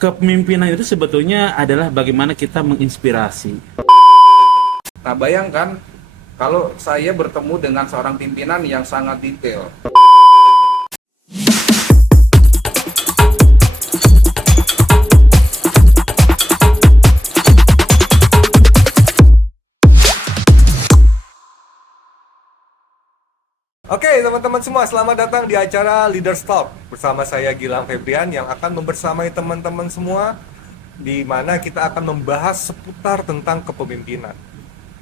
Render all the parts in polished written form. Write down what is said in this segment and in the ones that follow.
Kepemimpinan itu sebetulnya adalah bagaimana kita menginspirasi. Nah, bayangkan kalau saya bertemu dengan seorang pimpinan yang sangat detail. Oke, teman-teman semua, selamat datang di acara Leaders Talk bersama saya Gilang Febrian yang akan membersamai teman-teman semua di mana kita akan membahas seputar tentang kepemimpinan.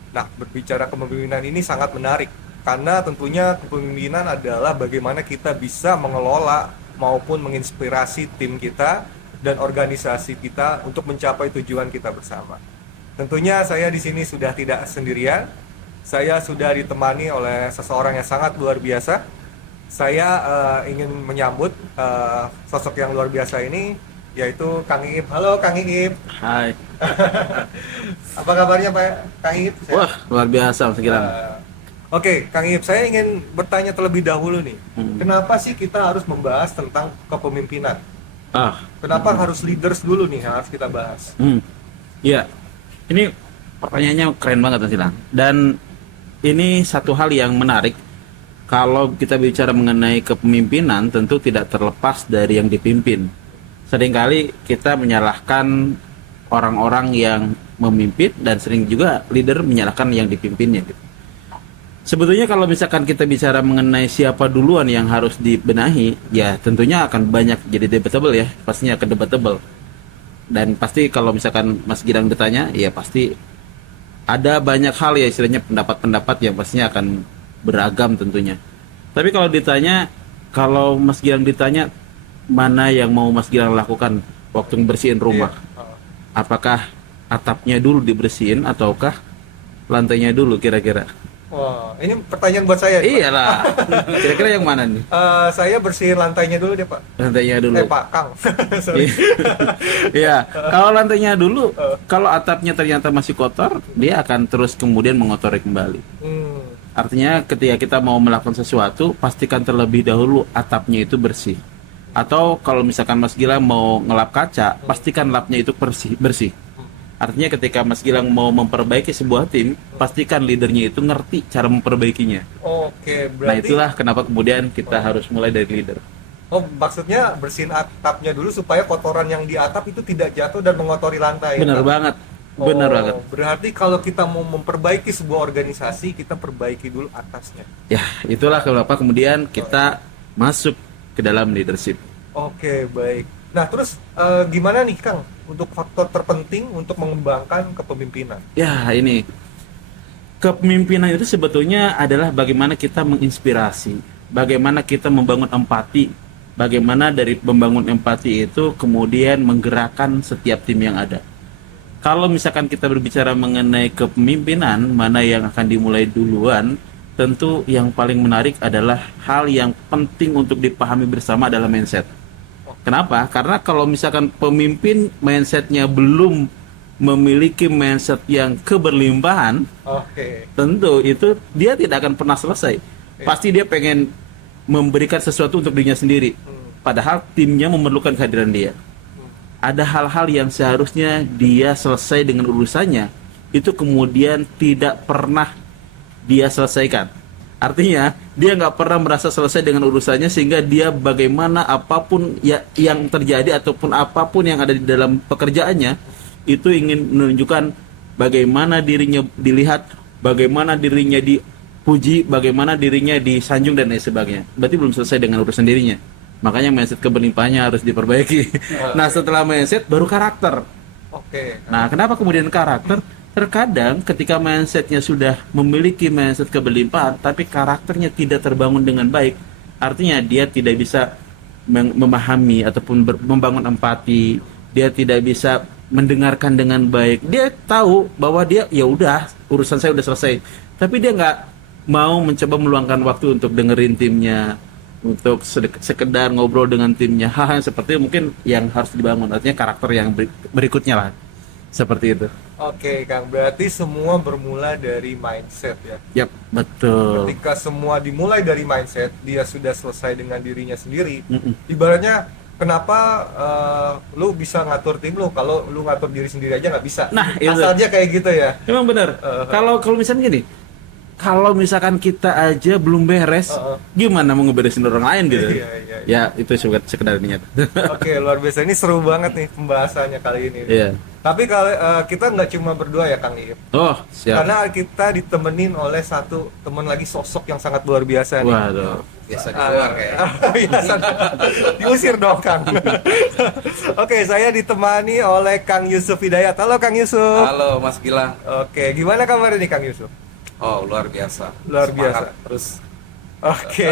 Nah, berbicara kepemimpinan ini sangat menarik karena tentunya kepemimpinan adalah bagaimana kita bisa mengelola maupun menginspirasi tim kita dan organisasi kita untuk mencapai tujuan kita bersama. Tentunya saya di sini sudah tidak sendirian. Saya sudah ditemani oleh seseorang yang sangat luar biasa. Saya ingin menyambut sosok yang luar biasa ini, yaitu Kang Iip. Halo Kang Iip. Hai. Apa kabarnya Pak Kang Iip? Wah, luar biasa Mas Gilang. Oke, Kang Iip, saya ingin bertanya terlebih dahulu nih. Kenapa sih kita harus membahas tentang kepemimpinan? Kenapa harus leaders dulu nih yang harus kita bahas? Iya, ini pertanyaannya keren banget Mas Gilang. Dan ini satu hal yang menarik. Kalau kita bicara mengenai kepemimpinan, tentu tidak terlepas dari yang dipimpin. Seringkali kita menyalahkan orang-orang yang memimpin dan sering juga leader menyalahkan yang dipimpinnya. Sebetulnya kalau misalkan kita bicara mengenai siapa duluan yang harus dibenahi, ya tentunya akan banyak jadi debatable ya, pastinya akan debatable. Dan pasti kalau misalkan Mas Gilang ditanya, ya pasti ada banyak hal ya istilahnya pendapat-pendapat yang pastinya akan beragam tentunya. Tapi kalau Mas Gilang ditanya mana yang mau Mas Gilang lakukan waktu bersihin rumah? Apakah atapnya dulu dibersihin ataukah lantainya dulu kira-kira? Wah, ini pertanyaan buat saya. Iyalah. Kira-kira yang mana nih? Saya bersihin lantainya dulu deh Pak. Lantainya dulu. Pak Kang. Sorry. Iya, kalau lantainya dulu, kalau atapnya ternyata masih kotor, dia akan terus kemudian mengotori kembali. Artinya ketika kita mau melakukan sesuatu, pastikan terlebih dahulu atapnya itu bersih. Atau kalau misalkan Mas Gilang mau ngelap kaca, pastikan lapnya itu bersih. Artinya ketika Mas Gilang mau memperbaiki sebuah tim, pastikan leadernya itu ngerti cara memperbaikinya. Oke, berarti... Nah itulah kenapa kemudian kita harus mulai dari leader. Oh, maksudnya bersihin atapnya dulu supaya kotoran yang di atap itu tidak jatuh dan mengotori lantai. Benar banget, benar banget. Berarti kalau kita mau memperbaiki sebuah organisasi, kita perbaiki dulu atasnya. Ya, itulah kenapa kemudian kita masuk ke dalam leadership. Oke, baik. Nah, terus gimana nih Kang untuk faktor terpenting untuk mengembangkan kepemimpinan? Ya, ini kepemimpinan itu sebetulnya adalah bagaimana kita menginspirasi, bagaimana kita membangun empati, bagaimana dari membangun empati itu kemudian menggerakkan setiap tim yang ada. Kalau misalkan kita berbicara mengenai kepemimpinan, mana yang akan dimulai duluan, tentu yang paling menarik adalah hal yang penting untuk dipahami bersama adalah mindset. Kenapa? Karena kalau misalkan pemimpin mindsetnya belum memiliki mindset yang keberlimpahan, tentu itu dia tidak akan pernah selesai. Pasti dia pengen memberikan sesuatu untuk dirinya sendiri, padahal timnya memerlukan kehadiran dia. Ada hal-hal yang seharusnya dia selesai dengan urusannya, itu kemudian tidak pernah dia selesaikan. Artinya dia nggak pernah merasa selesai dengan urusannya, sehingga dia bagaimana apapun yang terjadi ataupun apapun yang ada di dalam pekerjaannya itu ingin menunjukkan bagaimana dirinya dilihat, bagaimana dirinya dipuji, bagaimana dirinya disanjung dan lain sebagainya. Berarti belum selesai dengan urusan dirinya. Makanya mindset keberlimpahannya harus diperbaiki. Nah setelah mindset baru karakter. Nah kenapa kemudian karakter? Terkadang ketika mindsetnya sudah memiliki mindset keberlimpahan, tapi karakternya tidak terbangun dengan baik, artinya dia tidak bisa memahami ataupun membangun empati, dia tidak bisa mendengarkan dengan baik. Dia tahu bahwa dia ya udah urusan saya udah selesai, tapi dia nggak mau mencoba meluangkan waktu untuk dengerin timnya, untuk sekedar ngobrol dengan timnya. Hal-hal seperti itu mungkin yang harus dibangun, artinya karakter yang berikutnya lah. Seperti itu. Oke, Kang. Berarti semua bermula dari mindset ya? Yap, betul. Ketika semua dimulai dari mindset, dia sudah selesai dengan dirinya sendiri. Ibaratnya kenapa lu bisa ngatur tim lu kalau lu ngatur diri sendiri aja nggak bisa? Nah, itu. Asalnya kayak gitu ya. Emang benar. Kalau kalau misalnya gini, kalau misalkan kita aja belum beres, gimana mau ngeberesin orang lain gitu? Iya. Ya itu sekedar niat. Oke, luar biasa. Ini seru banget nih pembahasannya kali ini. Iya. Tapi kalau kita nggak cuma berdua ya Kang Iip. Oh, siap. Karena kita ditemenin oleh satu teman lagi sosok yang sangat luar biasa nih. Waduh. Biasa di luar kayak. Biasa. Diusir dong Kang. Oke, saya ditemani oleh Kang Yusuf Hidayat. Halo Kang Yusuf. Halo Mas Gilang. Oke, gimana kabar ini Kang Yusuf? Oh, luar biasa. Luar Semangat biasa. terus. Oke.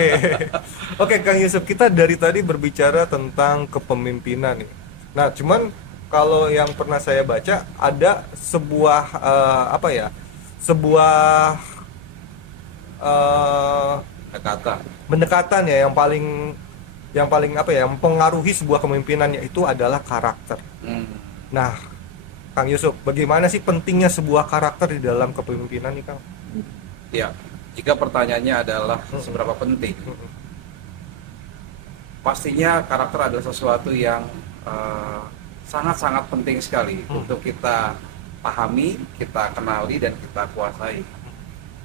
Oke, Kang Yusuf, kita dari tadi berbicara tentang kepemimpinan nih. Nah, cuman kalau yang pernah saya baca ada sebuah apa ya? Sebuah Kata. pendekatan ya yang paling apa ya? Yang mempengaruhi sebuah kepemimpinan yaitu adalah karakter. Nah, Kang Yusuf, bagaimana sih pentingnya sebuah karakter di dalam kepemimpinan nih, Kang? Ya, jika pertanyaannya adalah seberapa penting, pastinya karakter adalah sesuatu yang sangat-sangat penting sekali untuk kita pahami, kita kenali, dan kita kuasai.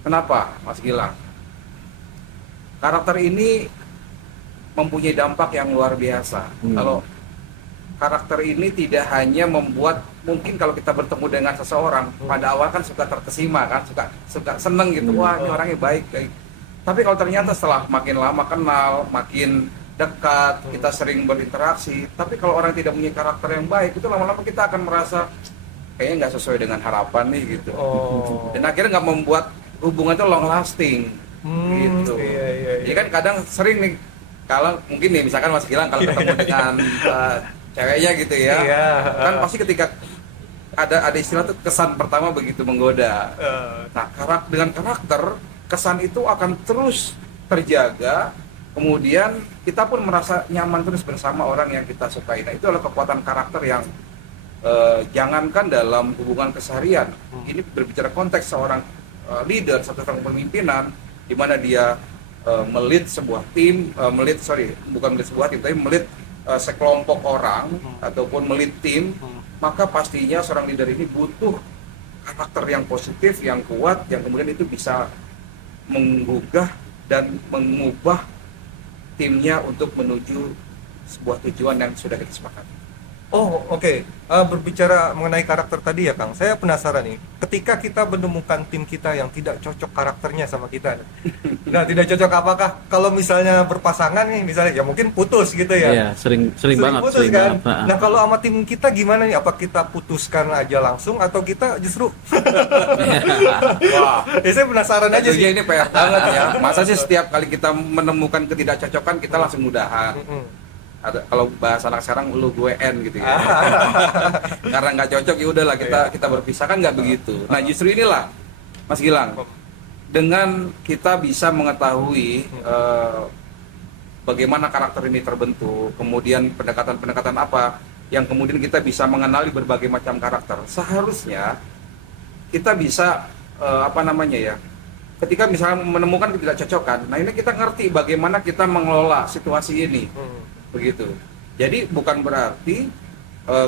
Kenapa, Mas Gilang? Karakter ini mempunyai dampak yang luar biasa. Kalau karakter ini tidak hanya membuat, mungkin kalau kita bertemu dengan seseorang pada awal kan suka terkesima kan, suka seneng gitu, wah ini orangnya baik. Tapi kalau ternyata setelah makin lama kenal, makin dekat, kita sering berinteraksi, tapi kalau orang tidak punya karakter yang baik, itu lama-lama kita akan merasa kayaknya nggak sesuai dengan harapan nih gitu. Dan akhirnya nggak membuat hubungan itu long lasting gitu. Iya. Jadi kan kadang sering nih, kalau mungkin nih misalkan Mas Gilang kalau ketemu dengan ceweknya gitu ya, kan pasti ketika ada istilah tuh kesan pertama begitu menggoda. Nah, dengan karakter, kesan itu akan terus terjaga, kemudian kita pun merasa nyaman terus bersama orang yang kita sukai. Nah, itu adalah kekuatan karakter yang jangankan dalam hubungan keseharian, ini berbicara konteks seorang leader, satu orang pemimpinan, di mana dia melit sebuah tim, melit sekelompok orang ataupun melit tim, maka pastinya seorang leader ini butuh karakter yang positif, yang kuat, yang kemudian itu bisa menggugah dan mengubah timnya untuk menuju sebuah tujuan yang sudah kita sepakati. Oh, oke. Berbicara mengenai karakter tadi ya, Kang. Saya penasaran nih. Ketika kita menemukan tim kita yang tidak cocok karakternya sama kita. Nah, tidak cocok apakah kalau misalnya berpasangan nih, misalnya ya mungkin putus gitu ya. Iya, sering banget, putus sering kan. banget. Nah, kalau sama tim kita gimana nih? Apa kita putuskan aja langsung atau kita justru Wah, ya saya penasaran aja sih. tentunya ini PR banget ya. Masa sih setiap kali kita menemukan ketidakcocokan kita langsung mudahan. Ada, kalau bahasa anak sekarang lu gue N gitu ya. Karena nggak cocok ya udahlah kita berpisah, kan nggak begitu. Nah, justru inilah Mas Gilang, dengan kita bisa mengetahui bagaimana karakter ini terbentuk, kemudian pendekatan-pendekatan apa yang kemudian kita bisa mengenali berbagai macam karakter. Seharusnya kita bisa ketika misalnya menemukan ketidakcocokan, nah ini kita ngerti bagaimana kita mengelola situasi ini. Begitu. Jadi bukan berarti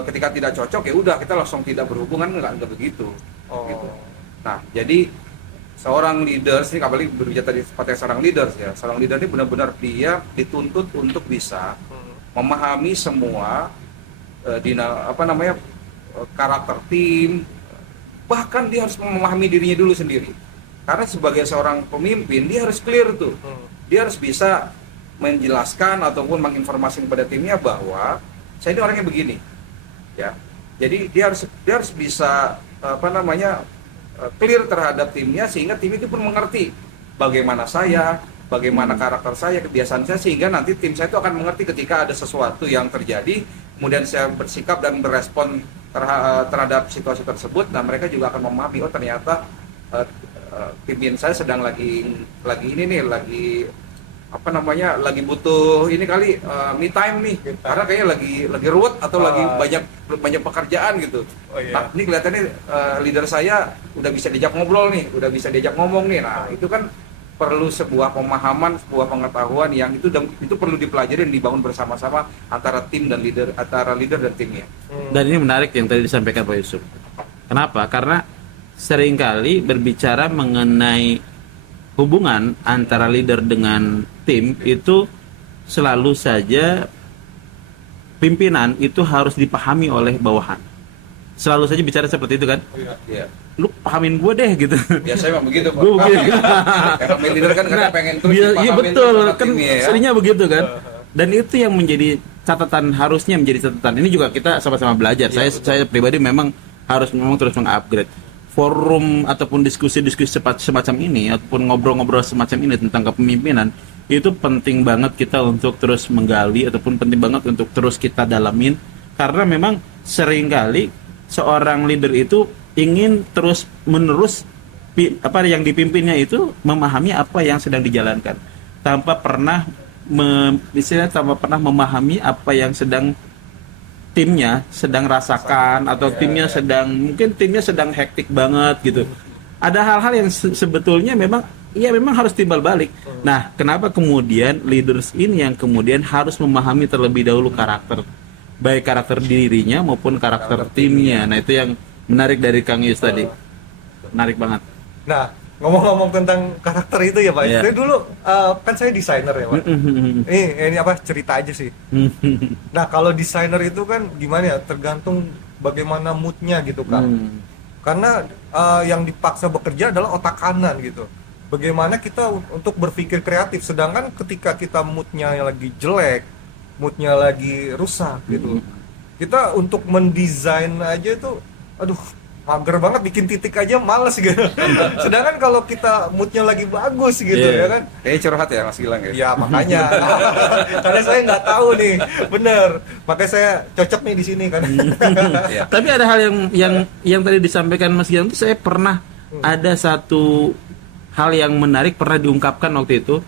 ketika tidak cocok ya udah kita langsung tidak berhubungan, enggak begitu. Gitu. Nah, jadi seorang leaders ini, apalagi berbicara tadi seperti seorang leaders ya. Seorang leader ini benar-benar dia dituntut untuk bisa memahami semua karakter tim. Bahkan dia harus memahami dirinya dulu sendiri. Karena sebagai seorang pemimpin dia harus clear tuh. Dia harus bisa menjelaskan ataupun menginformasikan kepada timnya bahwa saya ini orangnya begini, ya. Jadi dia harus bisa clear terhadap timnya sehingga tim itu pun mengerti bagaimana saya, bagaimana karakter saya, kebiasaan saya, sehingga nanti tim saya itu akan mengerti ketika ada sesuatu yang terjadi, kemudian saya bersikap dan berespon terhadap situasi tersebut. Nah, mereka juga akan memahami, oh ternyata pimpin saya sedang lagi butuh ini kali me time nih, karena kayaknya lagi ruwet atau lagi banyak pekerjaan gitu. Nah, ini kelihatannya leader saya udah bisa diajak ngobrol nih, udah bisa diajak ngomong nih. Nah, itu kan perlu sebuah pemahaman, sebuah pengetahuan yang itu perlu dipelajari dan dibangun bersama-sama antara tim dan leader, antara leader dan timnya. Dan ini menarik yang tadi disampaikan Pak Yusuf. Kenapa? Karena seringkali berbicara mengenai hubungan antara leader dengan tim itu selalu saja pimpinan itu harus dipahami oleh bawahan. Selalu saja bicara seperti itu kan? Iya. Lu pahamin gue deh gitu. Ya saya memang begitu, Pak. Gue begitu. Karena leader kan kadang pengen terus Iya dipahamin betul, sama kan timnya, ya. seringnya begitu kan. Dan itu yang menjadi catatan, harusnya menjadi catatan. Ini juga kita sama-sama belajar. Saya pribadi memang terus mengupgrade forum ataupun diskusi-diskusi semacam ini ataupun ngobrol-ngobrol semacam ini tentang kepemimpinan itu penting banget kita untuk terus menggali ataupun penting banget untuk terus kita dalamin, karena memang seringkali seorang leader itu ingin terus menerus apa yang dipimpinnya itu memahami apa yang sedang dijalankan tanpa pernah tanpa pernah memahami apa yang sedang timnya sedang rasakan atau timnya sedang hektik banget gitu. Ada hal-hal yang sebetulnya memang harus timbal balik. Nah, kenapa kemudian leaders ini yang kemudian harus memahami terlebih dahulu karakter, baik karakter dirinya maupun karakter timnya. Nah, itu yang menarik dari Kang Yus tadi. Menarik banget. Nah, ngomong-ngomong tentang karakter itu ya Pak, saya dulu kan saya desainer ya Pak. Ini apa cerita aja sih. Nah, kalau desainer itu kan gimana ya, tergantung bagaimana moodnya gitu kan. Karena yang dipaksa bekerja adalah otak kanan gitu. Bagaimana kita untuk berpikir kreatif, sedangkan ketika kita moodnya lagi jelek, moodnya lagi rusak gitu, kita untuk mendesain aja itu, aduh, mager banget, bikin titik aja males gitu. Sedangkan kalau kita moodnya lagi bagus gitu, ya kan? Kayaknya curhat ya Mas Gilang ya? Ya makanya, karena saya nggak tahu nih, bener. Makanya saya cocok nih di sini kan. Iya. Tapi ada hal yang tadi disampaikan Mas Gilang itu, saya pernah ada satu hal yang menarik pernah diungkapkan waktu itu.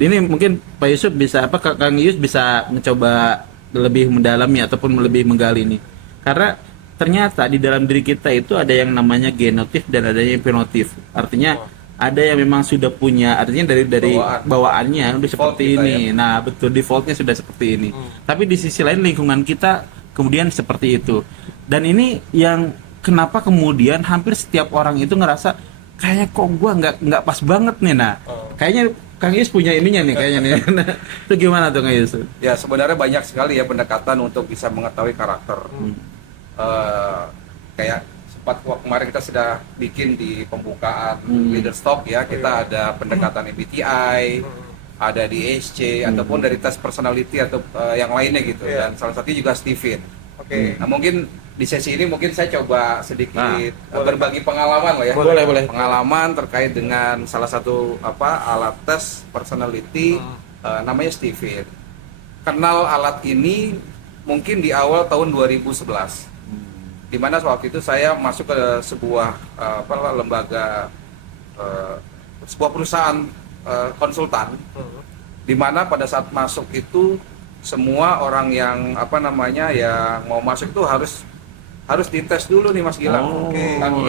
Ini mungkin Pak Yusuf bisa Kang Yus bisa mencoba lebih mendalami ataupun lebih menggali ini. Karena ternyata di dalam diri kita itu ada yang namanya genotif dan ada yang phenotif. Artinya ada yang memang sudah punya, artinya dari bawaannya udah seperti ini. Nah, betul, defaultnya sudah seperti ini. Tapi di sisi lain lingkungan kita kemudian seperti itu. Dan ini yang kenapa kemudian hampir setiap orang itu ngerasa kayaknya kok gua nggak pas banget nih. Nah, kayaknya Kang Yus punya ininya nih kayaknya nih. Nah, itu gimana tuh Kang Yus? Ya sebenarnya banyak sekali ya pendekatan untuk bisa mengetahui karakter. Kayak sempat kemarin kita sudah bikin di pembukaan Leaders Talk ya, kita ada pendekatan MBTI, ada di SC ataupun dari tes personality atau yang lainnya gitu. Dan salah satunya juga Stephen. Nah, mungkin di sesi ini mungkin saya coba sedikit berbagi pengalaman lah ya. Boleh. Pengalaman terkait dengan salah satu alat tes personality namanya Stephen. Kenal alat ini mungkin di awal tahun 2011. Di mana waktu itu saya masuk ke sebuah lembaga sebuah perusahaan konsultan, di mana pada saat masuk itu semua orang yang yang mau masuk itu harus dites dulu nih Mas Gilang.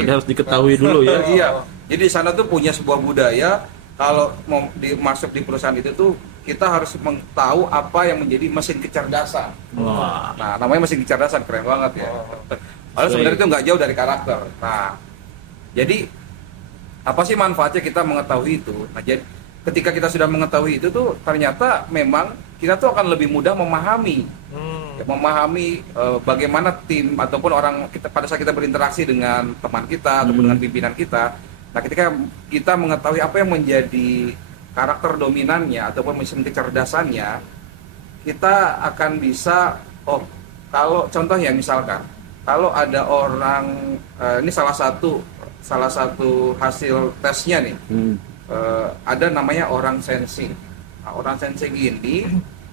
Harus diketahui dulu ya. Iya. Jadi di sana tuh punya sebuah budaya, kalau mau masuk di perusahaan itu tuh kita harus tahu apa yang menjadi mesin kecerdasan. Nah, namanya mesin kecerdasan, keren banget ya. Padahal sebenarnya itu nggak jauh dari karakter. Nah, jadi apa sih manfaatnya kita mengetahui itu? Nah, jadi ketika kita sudah mengetahui itu tuh ternyata memang kita tuh akan lebih mudah memahami bagaimana tim ataupun orang kita pada saat kita berinteraksi dengan teman kita ataupun dengan pimpinan kita. Nah, ketika kita mengetahui apa yang menjadi karakter dominannya ataupun mesin kecerdasannya, kita akan bisa kalau contohnya misalkan kalau ada orang ini salah satu hasil tesnya nih. Ada namanya orang sensing. Nah, orang sensing ini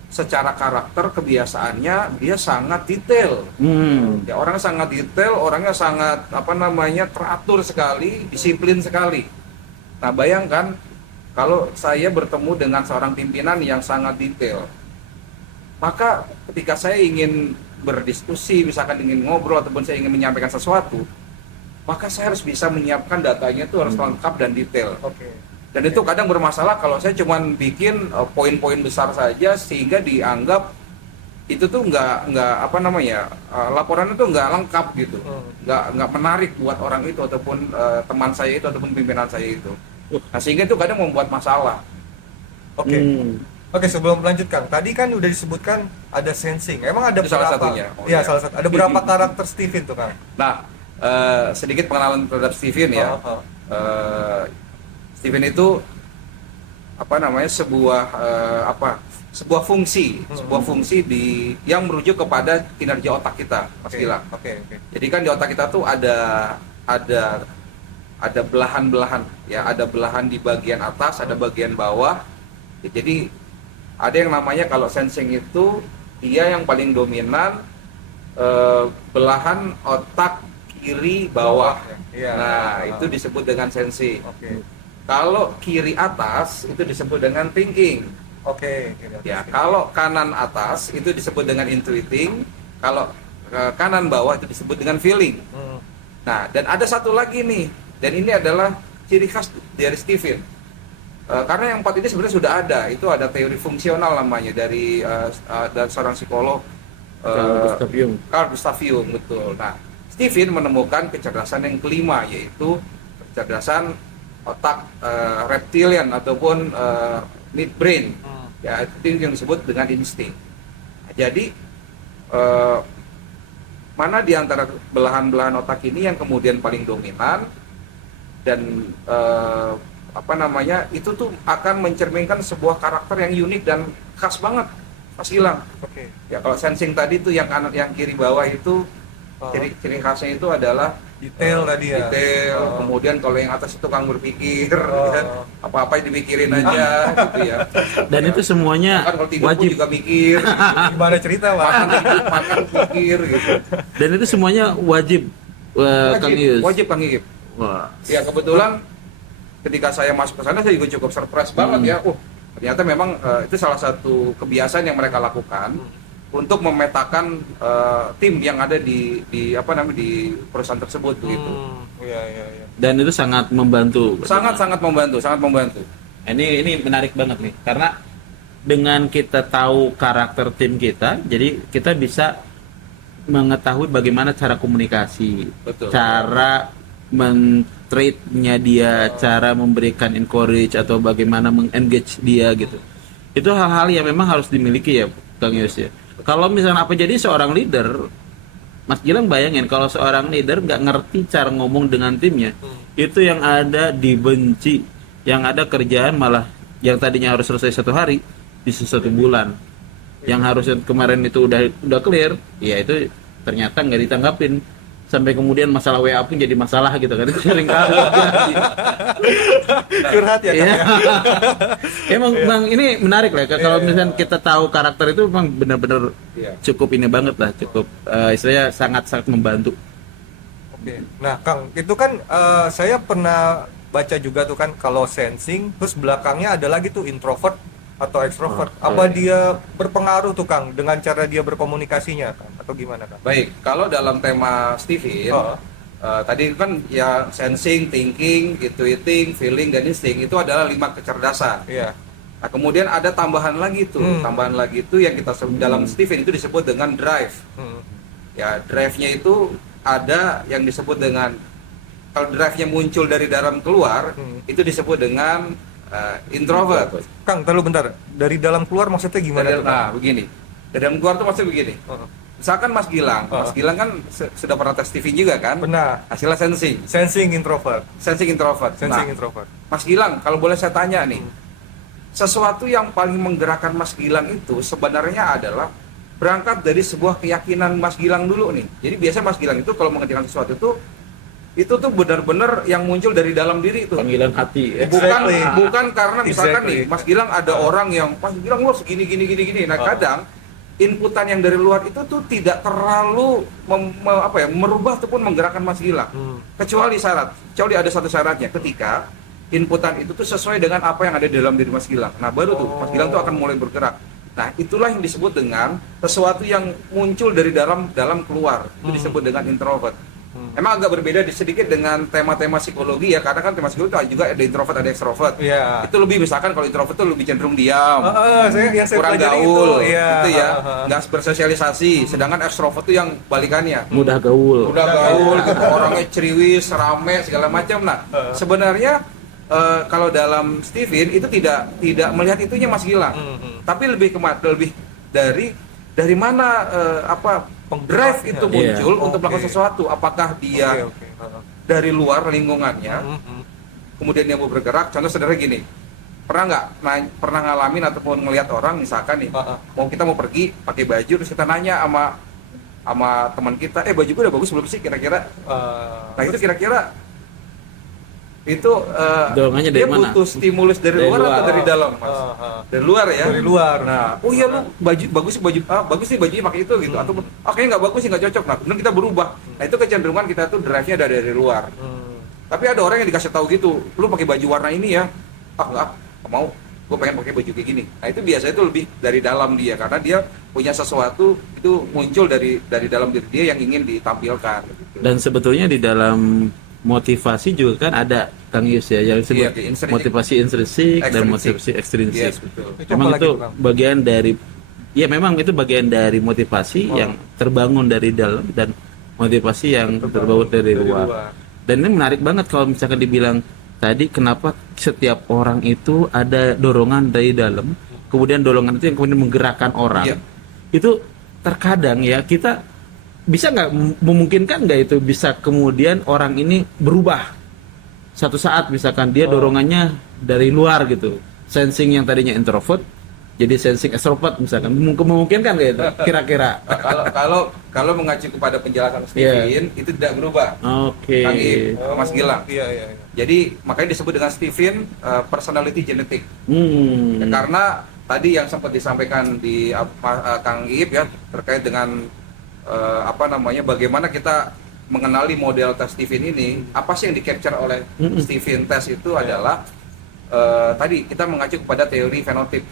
secara karakter kebiasaannya dia sangat detail. Ya, orangnya sangat detail, orangnya sangat teratur sekali, disiplin sekali. Nah, bayangkan kalau saya bertemu dengan seorang pimpinan yang sangat detail, maka ketika saya ingin berdiskusi, misalkan ingin ngobrol ataupun saya ingin menyampaikan sesuatu, maka saya harus bisa menyiapkan datanya itu harus lengkap dan detail. Dan itu kadang bermasalah kalau saya cuman bikin poin-poin besar saja sehingga dianggap itu tuh nggak apa namanya, laporan itu nggak lengkap gitu, nggak menarik buat orang itu ataupun teman saya itu ataupun pimpinan saya itu. Nah sehingga itu kadang membuat masalah. Oke. Oke, sebelum melanjutkan, tadi kan udah disebutkan ada sensing. Emang ada Itu salah berapa? satunya. Oh, Iya, iya. salah satu. Ada berapa karakter Steven tuh, Kang? Nah, sedikit pengenalan terhadap Steven ya. Steven itu apa namanya, sebuah fungsi, yang merujuk kepada kinerja otak kita, Mas Gilang. Oke. Jadi kan di otak kita tuh ada belahan-belahan ya, ada belahan di bagian atas, ada bagian bawah. Ya, jadi ada yang namanya, kalau sensing itu dia yang paling dominan, belahan otak kiri bawah. Iya. Nah, itu disebut dengan sensing. Oke. Kalau kiri atas itu disebut dengan thinking. Oke. Ya, kalau kanan atas itu disebut dengan intuiting. Kalau kanan bawah itu disebut dengan feeling. Nah, dan ada satu lagi nih, dan ini adalah ciri khas dari Steven. Karena yang 4 ini sebenarnya sudah ada, itu ada teori fungsional namanya dari seorang psikolog Carl Gustav Jung, betul. Nah, Steven menemukan kecerdasan yang kelima, yaitu kecerdasan otak reptilian ataupun midbrain. Ya, itu yang disebut dengan insting. Jadi mana di antara belahan-belahan otak ini yang kemudian paling dominan, dan itu tuh akan mencerminkan sebuah karakter yang unik dan khas banget, Mas Gilang. Oke. Ya, kalau sensing tadi tuh yang kanan, yang kiri bawah itu ciri khasnya itu adalah Detail tadi ya. Detail. Kemudian kalau yang atas itu tukang berpikir, kan? Apa-apa yang dipikirin aja gitu ya. Dan itu semuanya Kan kalau tidur pun wajib. juga mikir, Gimana cerita, Pak? makan pikir gitu. Dan itu semuanya wajib, Kang Yus. Wajib Kang Igip. Wah. Ya kebetulan ketika saya masuk ke sana saya juga cukup surprise banget ya. Ternyata memang itu salah satu kebiasaan yang mereka lakukan untuk memetakan tim yang ada di perusahaan tersebut begitu. Iya. Dan itu sangat membantu. Sangat membantu. Ini menarik banget nih, karena dengan kita tahu karakter tim kita, jadi kita bisa mengetahui bagaimana cara komunikasi, Betul. cara men-treat-nya dia, cara memberikan encourage atau bagaimana meng-engage dia gitu. Itu hal-hal yang memang harus dimiliki ya, Kang Yus ya. Kalau misalnya apa jadi seorang leader, Mas Gilang bayangin kalau seorang leader nggak ngerti cara ngomong dengan timnya, itu yang ada dibenci, yang ada kerjaan malah yang tadinya harus selesai 1 hari bisa 1 bulan, yang harusnya kemarin itu udah clear, ya itu ternyata nggak ditanggapin, sampai kemudian masalah WA pun jadi masalah gitu kan, itu sering kali. Curhat ya, Kang? Iya. Emang Bang ini menarik lah kalau misalnya kita tahu karakter itu memang benar-benar cukup ini banget lah, cukup istilahnya sangat membantu. Oke. Nah, Kang, itu kan saya pernah baca juga tuh kan, kalau sensing terus belakangnya ada lagi tuh introvert atau extrovert. Apa dia berpengaruh tuh, Kang, dengan cara dia berkomunikasinya, Kang, atau gimana, Kang? Baik, kalau dalam tema Steven, tadi kan ya sensing, thinking, intuiting, feeling, dan insting itu adalah 5 kecerdasan. Iya. Nah, kemudian ada tambahan lagi tuh, yang kita sebut dalam Steven itu disebut dengan drive. Ya, drive-nya itu ada yang disebut dengan, kalau drive-nya muncul dari dalam keluar, itu disebut dengan introvert. Kang, terlalu bentar. Dari dalam keluar maksudnya gimana tuh, Kang? Nah, begini. Dari dalam keluar tuh maksudnya begini. Misalkan Mas Gilang kan sudah pernah tes TV juga kan? Benar. Hasilnya sensing. Sensing introvert. Sensing introvert. Sensing Nah, introvert. Mas Gilang, kalau boleh saya tanya nih, sesuatu yang paling menggerakkan Mas Gilang itu sebenarnya adalah berangkat dari sebuah keyakinan Mas Gilang dulu nih. Jadi biasanya Mas Gilang itu kalau mengerjakan sesuatu itu tuh benar-benar yang muncul dari dalam diri itu. Panggilan hati. Bukan karena misalkan Exactly. nih Mas Gilang ada orang yang Mas Gilang lo segini gini. Nah, kadang inputan yang dari luar itu tuh tidak terlalu merubah ataupun menggerakkan Mas Gilang. Kecuali ada satu syaratnya, ketika inputan itu tuh sesuai dengan apa yang ada di dalam diri Mas Gilang. Nah, baru tuh Mas Gilang tuh akan mulai bergerak. Nah, itulah yang disebut dengan sesuatu yang muncul dari dalam keluar. Itu disebut dengan introvert. Emang agak berbeda sedikit dengan tema-tema psikologi ya, karena kan tema psikologi itu juga ada introvert ada ekstrovert. Iya. Itu lebih misalkan kalau introvert itu lebih cenderung diam, Saya kurang pelajari gaul, iya. gitu ya, nggak bersosialisasi. Sedangkan ekstrovert itu yang balikannya, Mudah gaul. udah gaul, gitu, orangnya ceriwis, rame segala macam. Nah, sebenarnya kalau dalam Steven itu tidak melihat itunya Mas Gilang, tapi lebih lebih dari mana drive itu muncul untuk melakukan sesuatu. Apakah dia dari luar lingkungannya, kemudian dia mau bergerak. Contoh sederhana gini, pernah ngalamin ataupun ngelihat orang misalkan nih, kita mau pergi pakai baju, terus kita nanya sama teman kita, baju gue udah bagus belum sih kira-kira? Nah itu kira-kira itu Dorongannya dia dari mana? butuh stimulus dari luar atau dari dalam, Mas? Dari luar ya. Dari luar. Nah, oh iya lu bagus sih bajunya pakai itu gitu. Atau kayaknya nggak bagus sih, nggak cocok. Nah, kemudian kita berubah. Nah, itu kecenderungan kita tuh drive-nya dari luar. Tapi ada orang yang dikasih tahu gitu, lu pakai baju warna ini ya. Nggak mau. Gue pengen pakai baju kayak gini. Nah, itu biasanya itu lebih dari dalam dia, karena dia punya sesuatu itu muncul dari dalam diri dia yang ingin ditampilkan. Gitu. Dan sebetulnya di dalam motivasi juga kan ada Kang Yus ya, yang disebut motivasi intrinsik dan motivasi ekstrinsik. Yes, betul. Memang itu bagian dari, ya memang itu bagian dari motivasi yang terbangun dari dalam dan motivasi yang terbangun dari luar. Dan ini menarik banget kalau misalkan dibilang tadi, kenapa setiap orang itu ada dorongan dari dalam, kemudian dorongan itu yang kemudian menggerakkan orang. Itu terkadang ya kita bisa nggak memungkinkan nggak itu bisa kemudian orang ini berubah satu saat, misalkan dia dorongannya dari luar gitu, sensing yang tadinya introvert jadi sensing extrovert misalkan, memungkinkan nggak itu kira-kira? Kalau mengacu kepada penjelasan Steven itu tidak berubah. Oke. Mas Gilang. Iya. Jadi makanya disebut dengan Steven personality genetic. Hmm. Karena tadi yang sempat disampaikan di Kang Iip ya, terkait dengan bagaimana kita mengenali model tes Steven ini, apa sih yang di-capture oleh Steven test itu adalah tadi kita mengacu kepada teori fenotip.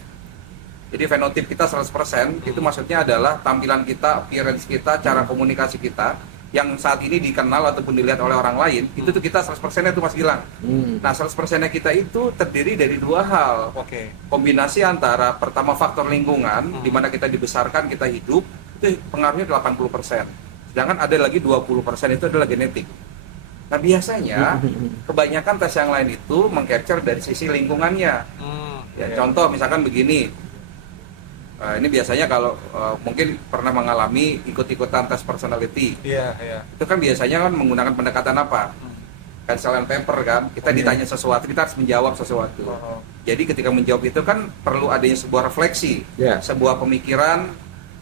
Jadi fenotip kita 100% itu maksudnya adalah tampilan kita, appearance kita, cara komunikasi kita yang saat ini dikenal ataupun dilihat oleh orang lain, itu tuh kita 100%-nya itu Mas Gilang. Nah, 100%-nya kita itu terdiri dari dua hal. Kombinasi antara pertama faktor lingkungan, di mana kita dibesarkan, kita hidup, itu pengaruhnya 80%. Sedangkan ada lagi 20% itu adalah genetik. Nah, biasanya kebanyakan tes yang lain itu meng-capture dari sisi lingkungannya. Contoh misalkan begini. Ini biasanya kalau mungkin pernah mengalami ikut-ikutan tes personality. Itu kan biasanya kan menggunakan pendekatan apa? Pencil and paper kan. Kita ditanya sesuatu, kita harus menjawab sesuatu. Jadi ketika menjawab itu kan perlu adanya sebuah refleksi, sebuah pemikiran,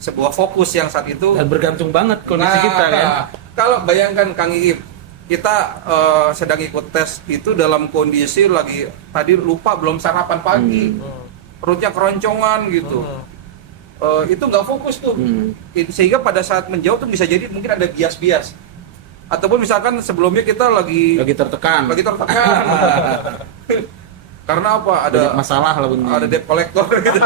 sebuah fokus yang saat itu, dan bergantung banget kondisi kita kan. Kalau bayangkan Kang Iip, kita sedang ikut tes itu dalam kondisi lagi tadi lupa belum sarapan pagi, perutnya keroncongan gitu. Itu nggak fokus tuh, sehingga pada saat menjawab tuh bisa jadi mungkin ada bias-bias, ataupun misalkan sebelumnya kita lagi tertekan. Karena apa? Ada masalah lah, ada debt collector gitu,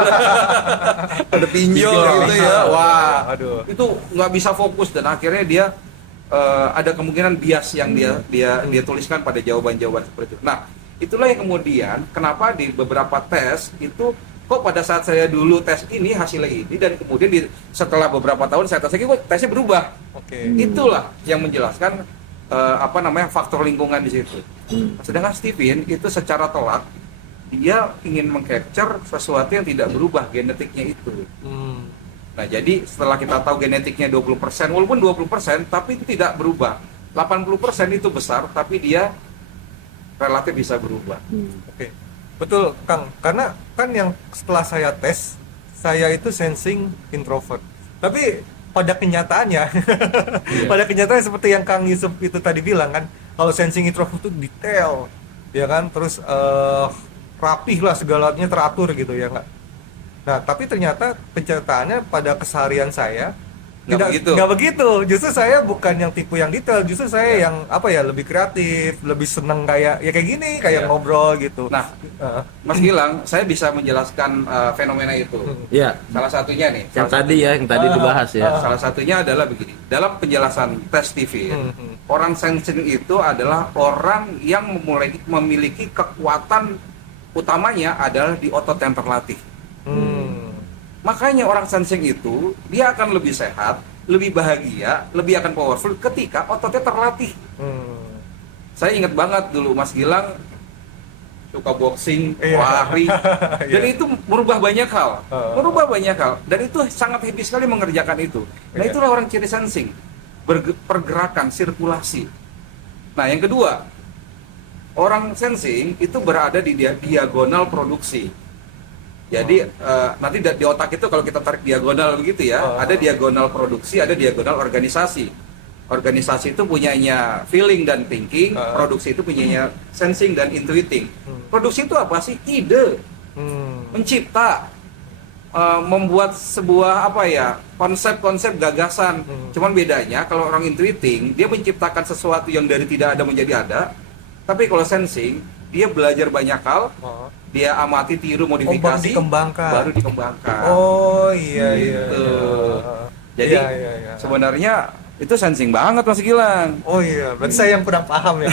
ada pinjol gitu ya. Wah, itu nggak bisa fokus dan akhirnya dia ada kemungkinan bias yang dia tuliskan pada jawaban-jawaban seperti itu. Nah, itulah yang kemudian kenapa di beberapa tes itu kok pada saat saya dulu tes ini hasilnya ini, dan kemudian setelah beberapa tahun saya tes lagi kok tesnya berubah. Itulah yang menjelaskan faktor lingkungan di situ. Sedangkan Steven itu secara telak dia ingin meng-capture sesuatu yang tidak berubah, genetiknya itu. Nah, jadi setelah kita tahu genetiknya 20%, walaupun 20%, tapi itu tidak berubah. 80% itu besar, tapi dia relatif bisa berubah. Betul, Kang. Karena kan yang setelah saya tes, saya itu sensing introvert. Tapi pada kenyataannya, pada kenyataannya seperti yang Kang Yusuf itu tadi bilang kan, kalau sensing introvert itu detail, ya kan, terus rapih lah segalanya teratur gitu ya nggak. Nah, tapi ternyata kenyataannya pada keseharian saya Nggak begitu. Justru saya bukan yang tipe yang detail. Justru saya yang apa ya, lebih kreatif, lebih seneng kayak ya kayak gini, kayak Iya. ngobrol gitu. Nah, Heeh. Mas Gilang, saya bisa menjelaskan fenomena itu. Ya, Salah satunya nih, yang tadi ya, yang tadi dibahas ya. salah satunya adalah begini. Dalam penjelasan tes TV, Hmm. orang sensing itu adalah orang yang memiliki kekuatan utamanya adalah di otot yang terlatih. Hmm. Makanya orang sensing itu dia akan lebih sehat, lebih bahagia, lebih akan powerful ketika ototnya terlatih. Hmm. Saya ingat banget dulu Mas Gilang suka boxing, Iya. lari, dan Iya. itu merubah banyak hal, dan itu sangat happy sekali mengerjakan itu. Nah Iya. itulah orang ciri sensing, pergerakan, sirkulasi. Nah yang kedua, orang sensing itu berada di diagonal produksi. Jadi nanti di otak itu kalau kita tarik diagonal begitu ya, ada diagonal produksi, ada diagonal organisasi. Organisasi itu punyanya feeling dan thinking, produksi itu punyanya sensing dan intuiting. Produksi itu apa sih? Ide, mencipta, membuat sebuah apa ya, konsep-konsep gagasan. Cuman bedanya kalau orang intuiting dia menciptakan sesuatu yang dari tidak ada menjadi ada. Tapi kalau sensing dia belajar banyak hal, dia amati, tiru, modifikasi, dikembangkan. baru dikembangkan. Oh iya iya. Gitu. Iya. Jadi Iya, iya, iya. sebenarnya itu sensing banget Mas Gilang. Oh iya, berarti saya yang kurang paham ya.